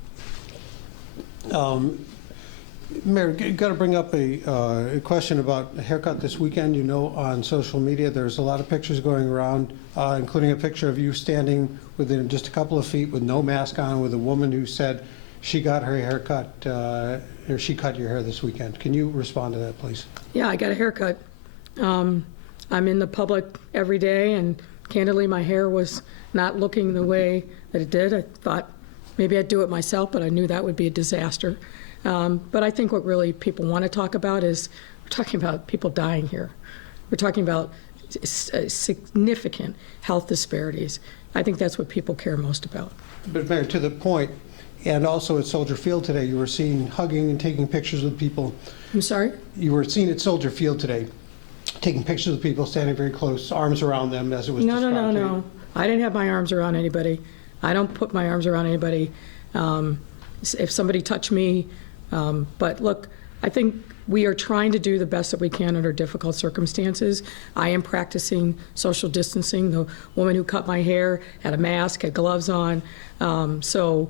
Mayor, got to bring up a question about a haircut this weekend. On social media, there's a lot of pictures going around, including a picture of you standing within just a couple of feet with no mask on, with a woman who said she got her haircut, or she cut your hair this weekend. Can you respond to that, please? Yeah, I got a haircut. I'm in the public every day, and candidly, my hair was not looking the way that it did. I thought maybe I'd do it myself, but I knew that would be a disaster. But I think what really people want to talk about is, we're talking about people dying here. We're talking about significant health disparities. I think that's what people care most about. But Mayor, to the point, and also at Soldier Field today, you were seen hugging and taking pictures with people. I'm sorry? You were seen at Soldier Field today, taking pictures of people standing very close, arms around them, as it was described. No. I didn't have my arms around anybody. I don't put my arms around anybody. If somebody touched me, but look, I think we are trying to do the best that we can under difficult circumstances. I am practicing social distancing. The woman who cut my hair had a mask, had gloves on. So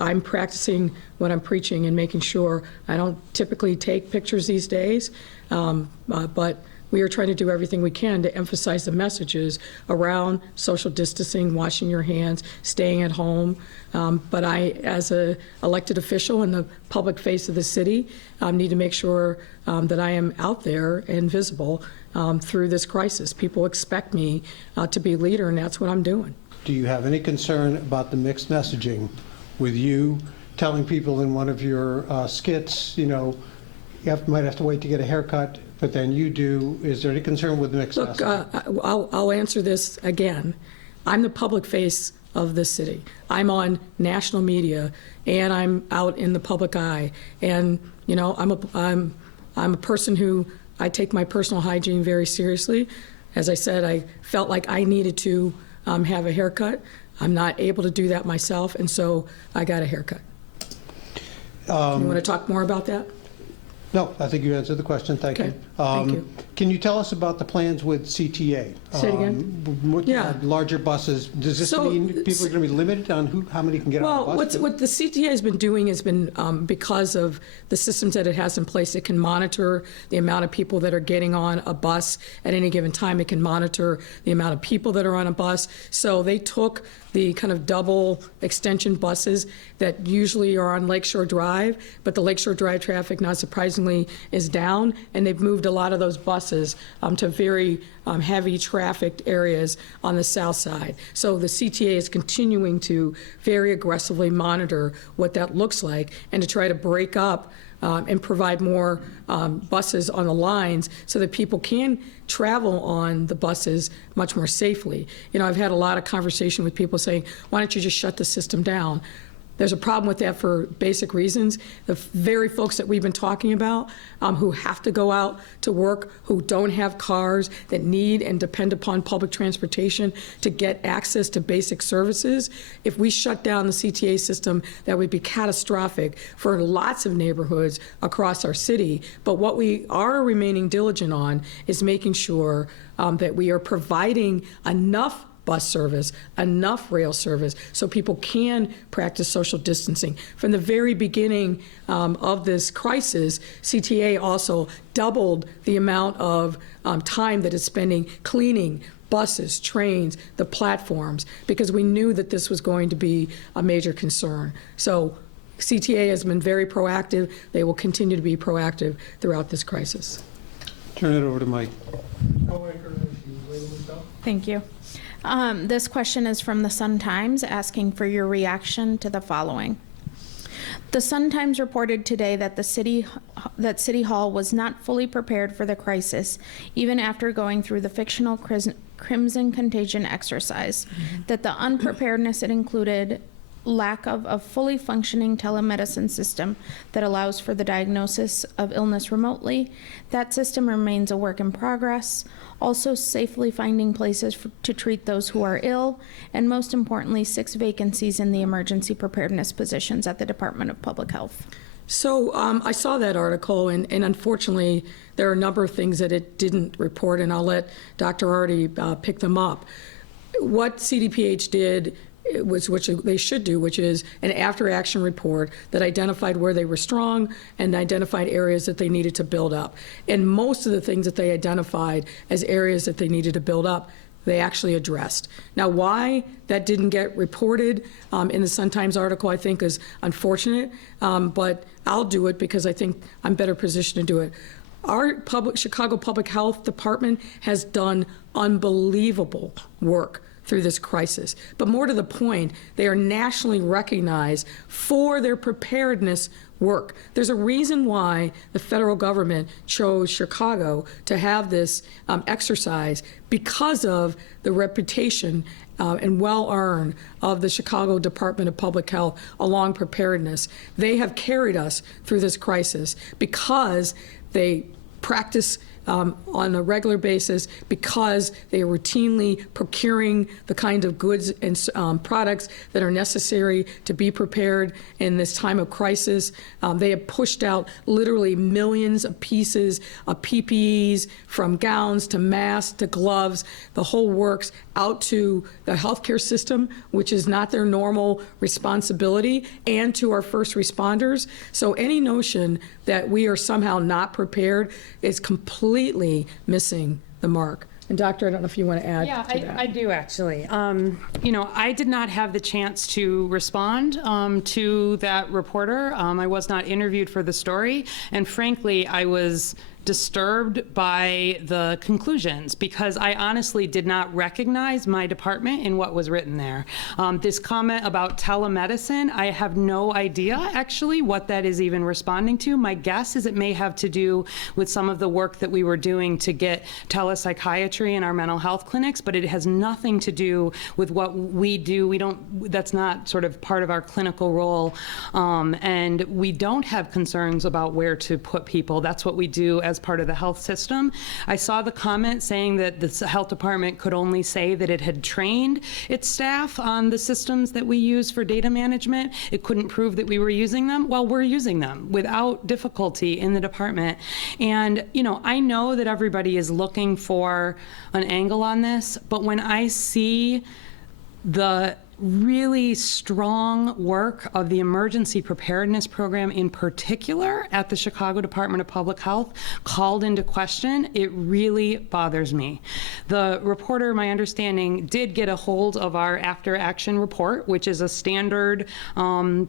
I'm practicing what I'm preaching and making sure. I don't typically take pictures these days, but we are trying to do everything we can to emphasize the messages around social distancing, washing your hands, staying at home. But I, as an elected official in the public face of the city, need to make sure that I am out there and visible through this crisis. People expect me to be a leader, and that's what I'm doing. Do you have any concern about the mixed messaging with you telling people in one of your skits, you know, might have to wait to get a haircut, but then you do? Is there any concern with mixed messaging? Look, I'll answer this again. I'm the public face of this city. I'm on national media, and I'm out in the public eye. And you know, I'm a person who, I take my personal hygiene very seriously. As I said, I felt like I needed to have a haircut. I'm not able to do that myself, and so I got a haircut. You want to talk more about that? No, I think you answered the question. Thank Okay. you. Thank you. Can you tell us about the plans with CTA? Say it again? Yeah. Larger buses. Does this So- mean people are going to be limited on how many can get on Well, a bus? what the CTA has been doing has been, because of the systems that it has in place, it can monitor the amount of people that are getting on a bus at any given time. It can monitor the amount of people that are on a bus. So they took the kind of double extension buses that usually are on Lakeshore Drive, but the Lakeshore Drive traffic, not surprisingly, is down, and they've moved a lot of those buses to very heavy trafficked areas on the south side. So the CTA is continuing to very aggressively monitor what that looks like and to try to break up and provide more buses on the lines so that people can travel on the buses much more safely. You know, I've had a lot of conversation with people saying, why don't you just shut the system down? There's a problem with that for basic reasons. The very folks that we've been talking about who have to go out to work, who don't have cars, that need and depend upon public transportation to get access to basic services, if we shut down the CTA system, that would be catastrophic for lots of neighborhoods across our city. But what we are remaining diligent on is making sure that we are providing enough bus service, enough rail service, so people can practice social distancing. From the very beginning of this crisis, CTA also doubled the amount of time that it's spending cleaning buses, trains, the platforms, because we knew that this was going to be a major concern. So CTA has been very proactive. They will continue to be proactive throughout this crisis. Turn it over to Mike. Thank you. This question is from the Sun-Times, asking for your reaction to the following. The Sun-Times reported today that City Hall was not fully prepared for the crisis, even after going through the fictional Crimson Contagion exercise. That the unpreparedness it included lack of a fully functioning telemedicine system that allows for the diagnosis of illness remotely. That system remains a work in progress. Also safely finding places to treat those who are ill, and most importantly, 6 vacancies in the emergency preparedness positions at the Department of Public Health. So I saw that article, and unfortunately, there are a number of things that it didn't report, and I'll let Dr. Arty pick them up. What CDPH did was what they should do, which is an after-action report that identified where they were strong and identified areas that they needed to build up. And most of the things that they identified as areas that they needed to build up, they actually addressed. Now, why that didn't get reported in the Sun-Times article, I think, is unfortunate, but I'll do it because I think I'm better positioned to do it. Our Chicago Public Health Department has done unbelievable work through this crisis. But more to the point, they are nationally recognized for their preparedness work. There's a reason why the federal government chose Chicago to have this exercise, because of the reputation and well-earned of the Chicago Department of Public Health along preparedness. They have carried us through this crisis because they practice on a regular basis, because they are routinely procuring the kind of goods and products that are necessary to be prepared in this time of crisis. They have pushed out literally millions of pieces of PPEs, from gowns to masks to gloves, the whole works, out to the healthcare system, which is not their normal responsibility, and to our first responders. So any notion that we are somehow not prepared is completely completely missing the mark. And Doctor, I don't know if you want to add to that. I do actually. I did not have the chance to respond to that reporter. I was not interviewed for the story, and frankly, I was disturbed by the conclusions because I honestly did not recognize my department in what was written there. This comment about telemedicine, I have no idea actually what that is even responding to. My guess is it may have to do with some of the work that we were doing to get telepsychiatry in our mental health clinics, but it has nothing to do with what we do. That's not sort of part of our clinical role. And we don't have concerns about where to put people. That's what we do as part of the health system. I saw the comment saying that the health department could only say that it had trained its staff on the systems that we use for data management. It couldn't prove that we were using them. Well, we're using them without difficulty in the department. And, I know that everybody is looking for an angle on this, but when I see the really strong work of the emergency preparedness program in particular at the Chicago Department of Public Health called into question, it really bothers me. The reporter, my understanding, did get a hold of our after action report, which is a standard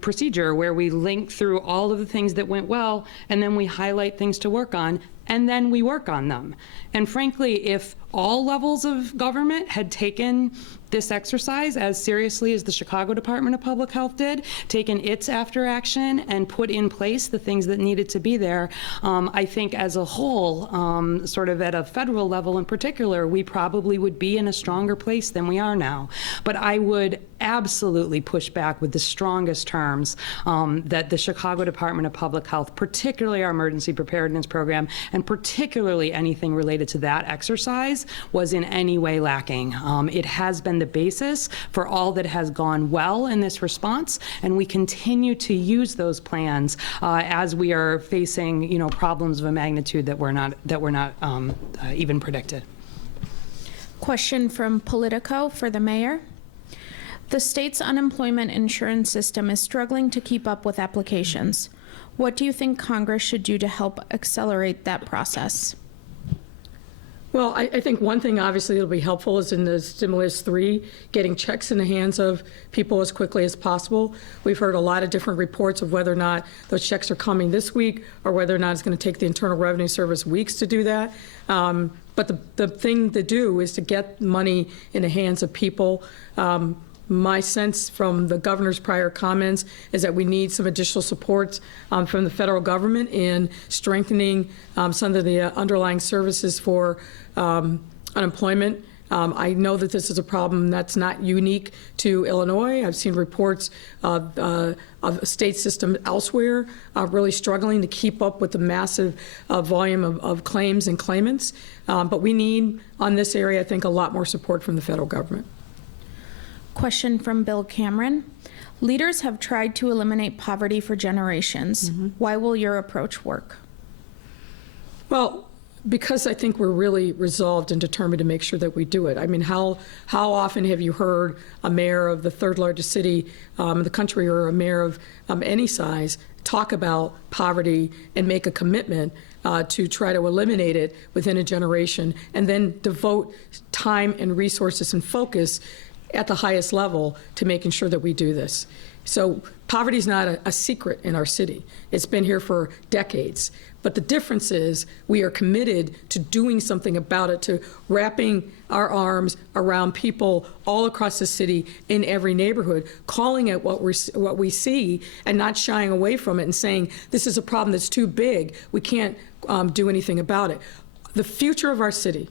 procedure where we link through all of the things that went well and then we highlight things to work on, and then we work on them. And frankly, if all levels of government had taken this exercise as seriously as the Chicago Department of Public Health did, taken its after action and put in place the things that needed to be there, I think as a whole, sort of at a federal level in particular, we probably would be in a stronger place than we are now. But I would absolutely push back with the strongest terms that the Chicago Department of Public Health, particularly our emergency preparedness program, and particularly anything related to that exercise, was in any way lacking. It has been the basis for all that has gone well in this response, and we continue to use those plans as we are facing, problems of a magnitude that were not even predicted. Question from Politico for the mayor. The state's unemployment insurance system is struggling to keep up with applications. What do you think Congress should do to help accelerate that process? Well, I think one thing obviously that'll be helpful is in the Stimulus 3, getting checks in the hands of people as quickly as possible. We've heard a lot of different reports of whether or not those checks are coming this week or whether or not it's going to take the Internal Revenue Service weeks to do that. But the thing to do is to get money in the hands of people. My sense from the governor's prior comments is that we need some additional support from the federal government in strengthening some of the underlying services for unemployment. I know that this is a problem that's not unique to Illinois. I've seen reports of a state system elsewhere really struggling to keep up with the massive volume of claims and claimants. But we need, on this area, I think, a lot more support from the federal government. Question from Bill Cameron. Leaders have tried to eliminate poverty for generations. Why will your approach work? Well, because I think we're really resolved and determined to make sure that we do it. I mean, how often have you heard a mayor of the third largest city in the country or a mayor of any size talk about poverty and make a commitment to try to eliminate it within a generation and then devote time and resources and focus at the highest level to making sure that we do this? So poverty is not a secret in our city. It's been here for decades. But the difference is we are committed to doing something about it, to wrapping our arms around people all across the city in every neighborhood, calling it what we see and not shying away from it and saying, this is a problem that's too big. We can't do anything about it. The future of our city,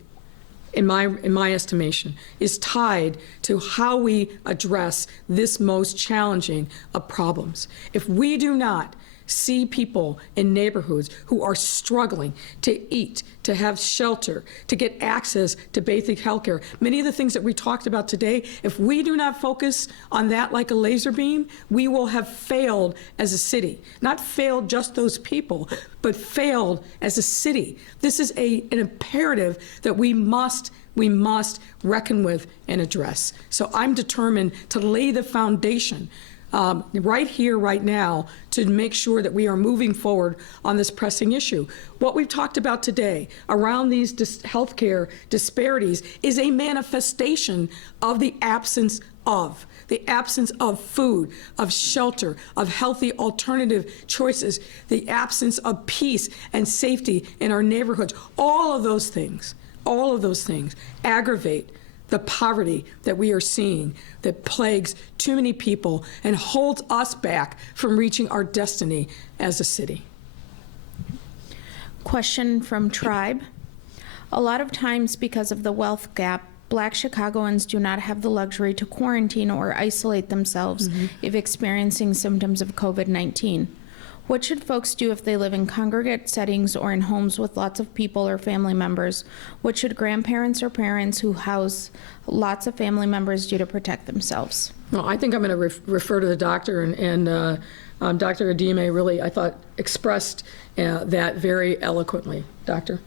in my estimation, is tied to how we address this most challenging of problems. If we do not see people in neighborhoods who are struggling to eat, to have shelter, to get access to basic health care, many of the things that we talked about today, if we do not focus on that like a laser beam, we will have failed as a city. Not failed just those people, but failed as a city. This is an imperative that we must reckon with and address. So I'm determined to lay the foundation right here, right now, to make sure that we are moving forward on this pressing issue. What we've talked about today around these healthcare disparities is a manifestation of the absence of food, of shelter, of healthy alternative choices, the absence of peace and safety in our neighborhoods. All of those things aggravate the poverty that we are seeing that plagues too many people and holds us back from reaching our destiny as a city. Question from Tribe. A lot of times, because of the wealth gap, Black Chicagoans do not have the luxury to quarantine or isolate themselves if experiencing symptoms of COVID-19. What should folks do if they live in congregate settings or in homes with lots of people or family members? What should grandparents or parents who house lots of family members do to protect themselves? Well, I think I'm going to refer to the doctor, and Dr. Adime really, I thought, expressed that very eloquently. Doctor?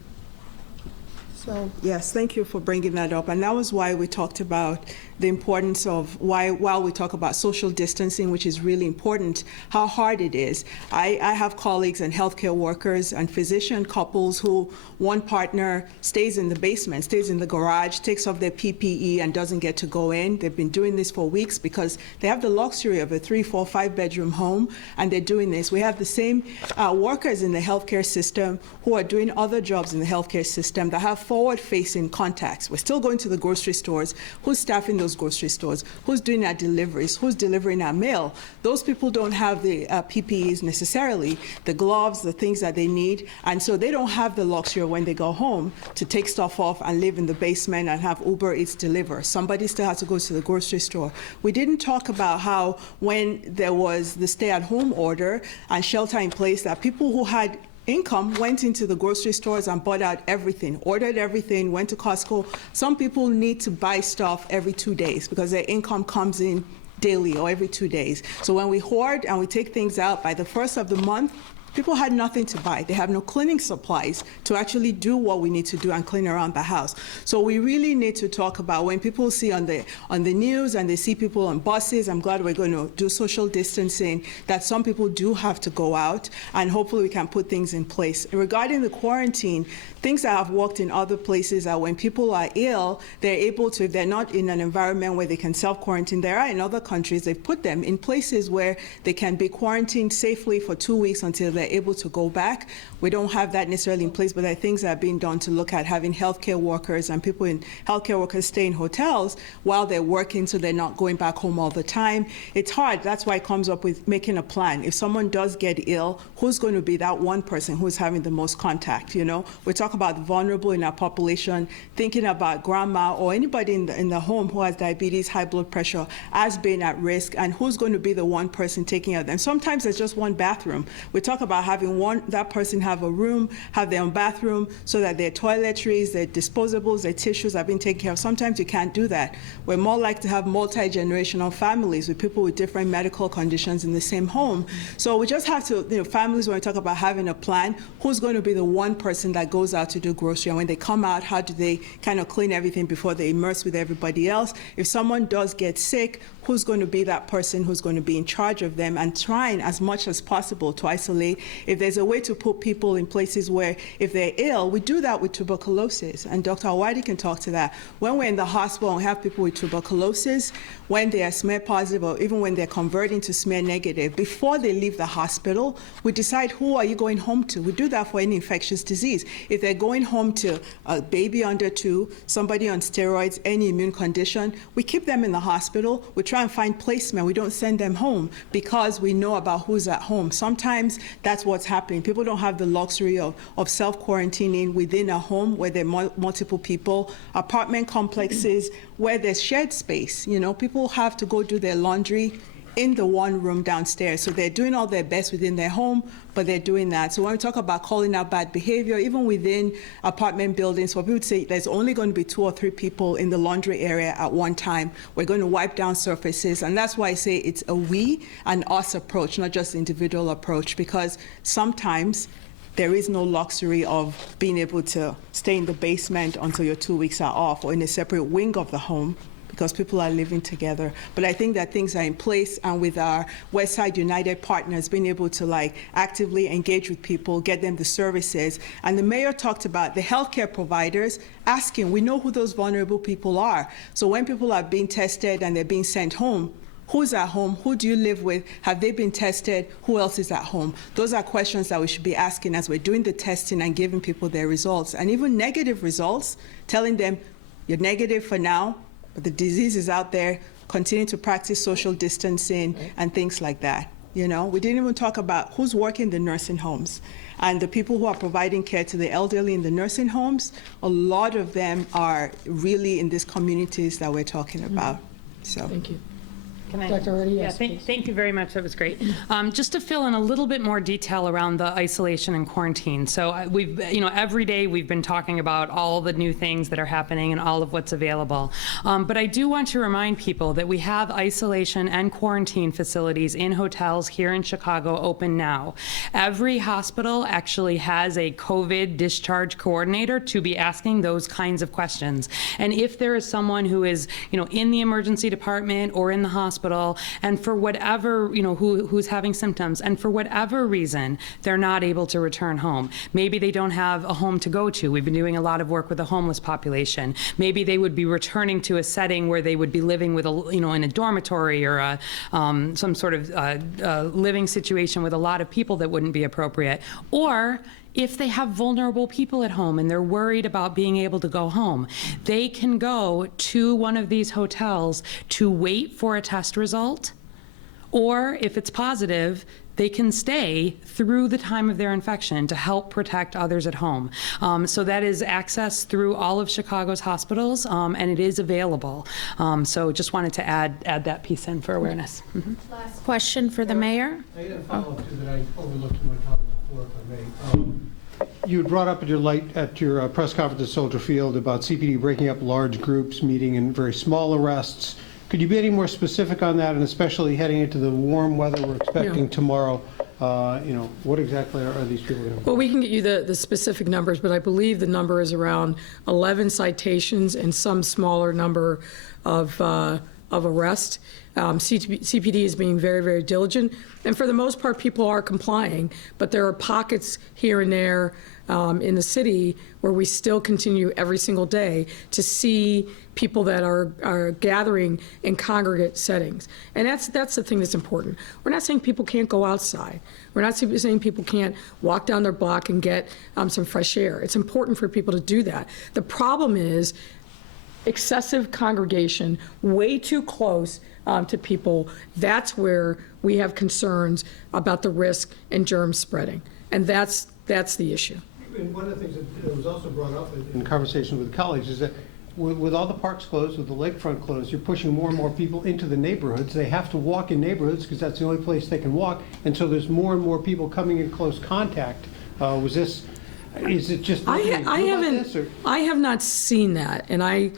So, yes, thank you for bringing that up. And that was why we talked about the importance of while we talk about social distancing, which is really important, how hard it is. I have colleagues and healthcare workers and physician couples who one partner stays in the basement, stays in the garage, takes off their PPE and doesn't get to go in. They've been doing this for weeks because they have the luxury of a 3, 4, 5-bedroom home, and they're doing this. We have the same workers in the healthcare system who are doing other jobs in the healthcare system that have forward-facing contacts. We're still going to the grocery stores. Who's staffing those grocery stores? Who's doing our deliveries? Who's delivering our mail? Those people don't have the PPEs necessarily, the gloves, the things that they need, and so they don't have the luxury when they go home to take stuff off and live in the basement and have Uber Eats deliver. Somebody still has to go to the grocery store. We didn't talk about how when there was the stay-at-home order and shelter in place, that people who had income went into the grocery stores and bought out everything, ordered everything, went to Costco. Some people need to buy stuff every 2 days because their income comes in daily or every 2 days. So when we hoard and we take things out by the first of the month, people had nothing to buy. They have no cleaning supplies to actually do what we need to do and clean around the house. So we really need to talk about when people see on the news and they see people on buses, I'm glad we're going to do social distancing, that some people do have to go out, and hopefully we can put things in place. Regarding the quarantine, things that have worked in other places are when people are ill, they're able to, if they're not in an environment where they can self-quarantine, there are in other countries, they've put them in places where they can be quarantined safely for 2 weeks until they're able to go back. We don't have that necessarily in place, but there are things that are being done to look at having healthcare workers and people in healthcare workers stay in hotels while they're working so they're not going back home all the time. It's hard. That's why it comes up with making a plan. If someone does get ill, who's going to be that one person who's having the most contact? You know, we talk about the vulnerable in our population, thinking about grandma or anybody in the home who has diabetes, high blood pressure as being at risk, and who's going to be the one person taking care of them. Sometimes there's just one bathroom. We talk about having that person have a room, have their own bathroom, so that their toiletries, their disposables, their tissues are being taken care of. Sometimes you can't do that. We're more likely to have multi-generational families with people with different medical conditions in the same home. So we just have to, families, when we talk about having a plan, who's going to be the one person that goes out to do grocery, and when they come out, how do they kind of clean everything before they immerse with everybody else? If someone does get sick, who's going to be that person who's going to be in charge of them, and trying as much as possible to isolate. If there's a way to put people in places where if they're ill, we do that with tuberculosis, and Dr. Awadi can talk to that. When we're in the hospital and we have people with tuberculosis, when they are smear positive or even when they're converting to smear negative, before they leave the hospital, we decide who are you going home to. We do that for any infectious disease. If they're going home to a baby under 2, somebody on steroids, any immune condition, we keep them in the hospital. We try and find placement. We don't send them home because we know about who's at home. Sometimes that's what's happening. People don't have the luxury of self-quarantining within a home where there are multiple people, apartment complexes where there's shared space. People have to go do their laundry in the one room downstairs. So they're doing all their best within their home, but they're doing that. So when we talk about calling out bad behavior, even within apartment buildings, what we would say there's only going to be 2 or 3 people in the laundry area at one time. We're going to wipe down surfaces. And that's why I say it's a we and us approach, not just individual approach, because sometimes there is no luxury of being able to stay in the basement until your 2 weeks are off or in a separate wing of the home, because people are living together. But I think that things are in place, and with our Westside United partners being able to actively engage with people, get them the services. And the mayor talked about the healthcare providers asking, we know who those vulnerable people are. So when people are being tested and they're being sent home, who's at home? Who do you live with? Have they been tested? Who else is at home? Those are questions that we should be asking as we're doing the testing and giving people their results. And even negative results, telling them, you're negative for now, but the disease is out there. Continue to practice social distancing and things like that. You know, we didn't even talk about who's working in the nursing homes. And the people who are providing care to the elderly in the nursing homes, a lot of them are really in these communities that we're talking about. So. Thank you. Can I? Dr. Hardy, Yeah, yes, please. thank you very much. That was great. Just to fill in a little bit more detail around the isolation and quarantine. So we've, every day we've been talking about all the new things that are happening and all of what's available. But I do want to remind people that we have isolation and quarantine facilities in hotels here in Chicago open now. Every hospital actually has a COVID discharge coordinator to be asking those kinds of questions. And if there is someone who is, in the emergency department or in the hospital, and for whatever, who's having symptoms, and for whatever reason, they're not able to return home. Maybe they don't have a home to go to. We've been doing a lot of work with the homeless population. Maybe they would be returning to a setting where they would be living with in a dormitory or some sort of living situation with a lot of people that wouldn't be appropriate. Or if they have vulnerable people at home and they're worried about being able to go home, they can go to one of these hotels to wait for a test result, or if it's positive, they can stay through the time of their infection to help protect others at home. So that is access through all of Chicago's hospitals, and it is available. So just wanted to add that piece in for awareness. Mm-hmm. Last question for the mayor. I got a follow-up to that I overlooked in my comment before, if I may. You had brought up at your press conference at Soldier Field about CPD breaking up large groups, meeting in very small arrests. Could you be any more specific on that, and especially heading into the warm weather we're expecting tomorrow? What exactly are these people doing? Well, we can get you the specific numbers, but I believe the number is around 11 citations and some smaller number of arrest. CPD is being very, very diligent, and for the most part, people are complying, but there are pockets here and there in the city where we still continue every single day to see people that are gathering in congregate settings. And that's the thing that's important. We're not saying people can't go outside. We're not saying people can't walk down their block and get some fresh air. It's important for people to do that. The problem is excessive congregation, way too close to people. That's where we have concerns about the risk and germ spreading. And that's the issue. And one of the things that was also brought up in conversation with colleagues is that with all the parks closed, with the lakefront closed, you're pushing more and more people into the neighborhoods. They have to walk in neighborhoods because that's the only place they can walk. And so there's more and more people coming in close contact. Is it just I have not seen that, and I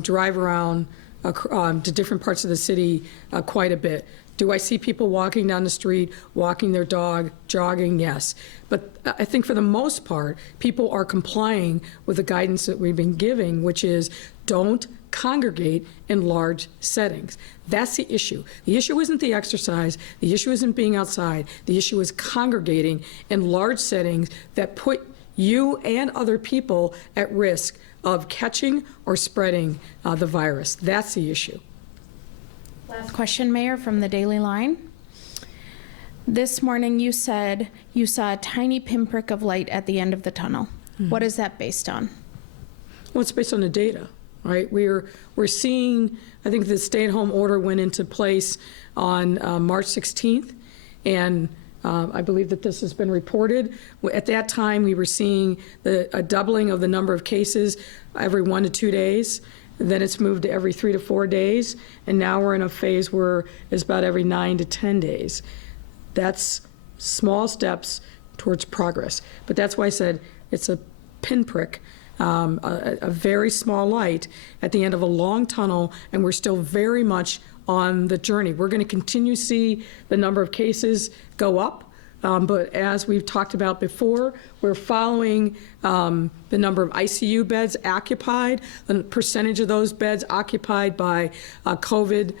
drive around to different parts of the city quite a bit. Do I see people walking down the street, walking their dog, jogging? Yes. But I think for the most part, people are complying with the guidance that we've been giving, which is don't congregate in large settings. That's the issue. The issue isn't the exercise. The issue isn't being outside. The issue is congregating in large settings that put you and other people at risk of catching or spreading the virus. That's the issue. Last question, Mayor, from the Daily Line. This morning you said you saw a tiny pinprick of light at the end of the tunnel. Mm-hmm. What is that based on? Well, it's based on the data, right? We're seeing, I think the stay-at-home order went into place on March 16th, and I believe that this has been reported. At that time, we were seeing a doubling of the number of cases every 1 to 2 days. Then it's moved to every 3 to 4 days, and now we're in a phase where it's about every 9 to 10 days. That's small steps towards progress. But that's why I said it's a pinprick, a very small light at the end of a long tunnel, and we're still very much on the journey. We're going to continue to see the number of cases go up. But as we've talked about before, we're following the number of ICU beds occupied, the percentage of those beds occupied by COVID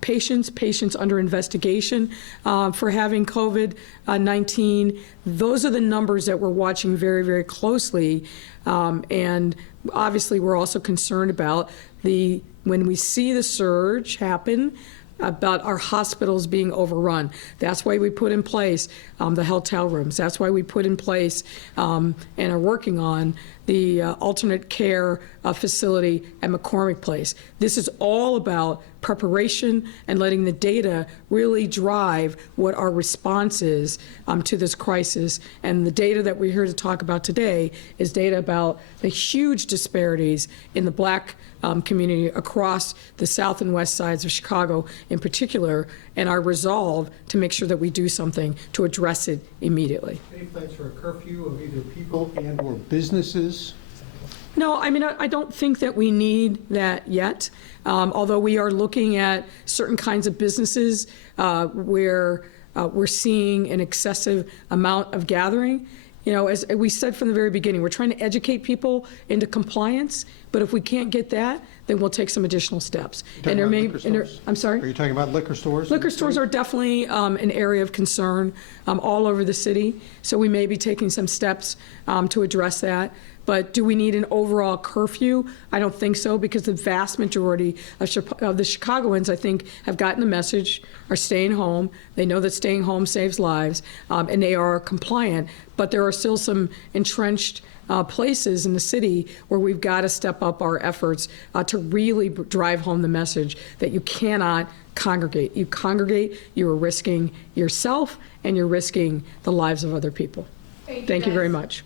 patients under investigation for having COVID-19. Those are the numbers that we're watching very, very closely. And obviously, we're also concerned about when we see the surge happen, about our hospitals being overrun. That's why we put in place the hotel rooms. That's why we put in place and are working on the alternate care facility at McCormick Place. This is all about preparation and letting the data really drive what our response is to this crisis. And the data that we're here to talk about today is data about the huge disparities in the Black community across the South and West sides of Chicago in particular, and our resolve to make sure that we do something to address it immediately. Any plans for a curfew of either people and/or businesses? No, I mean, I don't think that we need that yet, although we are looking at certain kinds of businesses where we're seeing an excessive amount of gathering. You know, as we said from the very beginning, we're trying to educate people into compliance, but if we can't get that, then we'll take some additional steps. And there may, I'm sorry? Are you talking about liquor stores? Liquor stores are definitely an area of concern all over the city, so we may be taking some steps to address that. But do we need an overall curfew? I don't think so, because the vast majority of the Chicagoans, I think, have gotten the message, are staying home. They know that staying home saves lives, and they are compliant. But there are still some entrenched places in the city where we've got to step up our efforts to really drive home the message that you cannot congregate. You congregate, you are risking yourself, and you're risking the lives of other people. Thank you very much.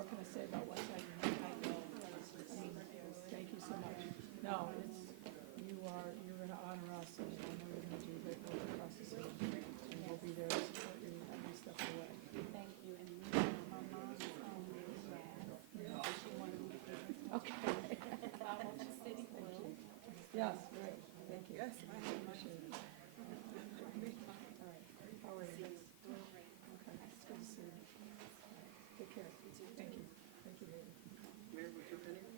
What can I say about Westside? Thank you so much. No, you're going to honor us, and I know you're going to do great work across the city, and we'll be there to support you every step of the way. Thank you. And my mom is on the she wanted me to visit. Okay. So I want the city full. Yes, right. Thank you. Yes, I appreciate it. All right. How are you? Okay. It's good to see you. Take care. Thank you. Thank you, David. Mayor, was there any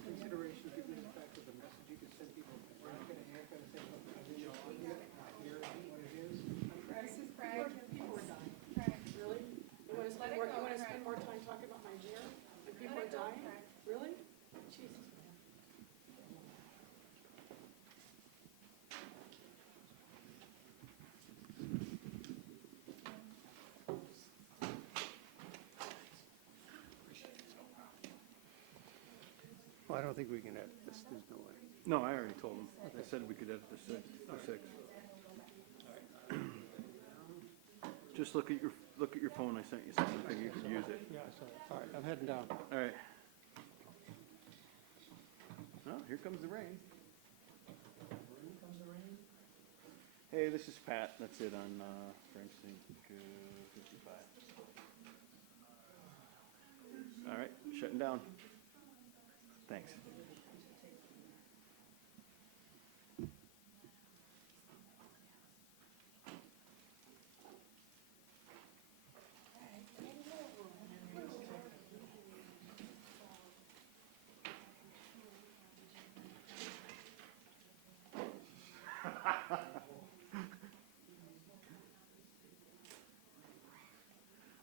consideration given the fact of the message you could send people when you get a haircut and say, look, I'm in your pocket, here is what it is? People are dying. Really? You want to spend more time talking about my hair? And people are dying? Really? Jesus. Well, I don't think we can edit this, there's no way. No, I already told him. I said we could edit the six. Just look at your phone. I sent you something. You could use it. Yeah, I saw it. All right, I'm heading down. All right. Oh, here comes the rain. Hey, this is Pat. That's it on Frank Sink 55. All right, shutting down. Thanks.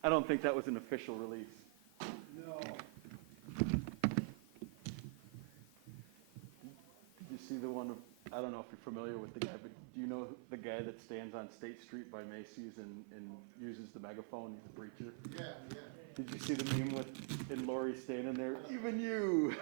I don't think that was an official release. No. Did you see the one, I don't know if you're familiar with the guy, but do you know the guy that stands on State Street by Macy's and uses the megaphone? He's a preacher. Yeah, yeah. Did you see the meme with, and Lori standing there? Even you.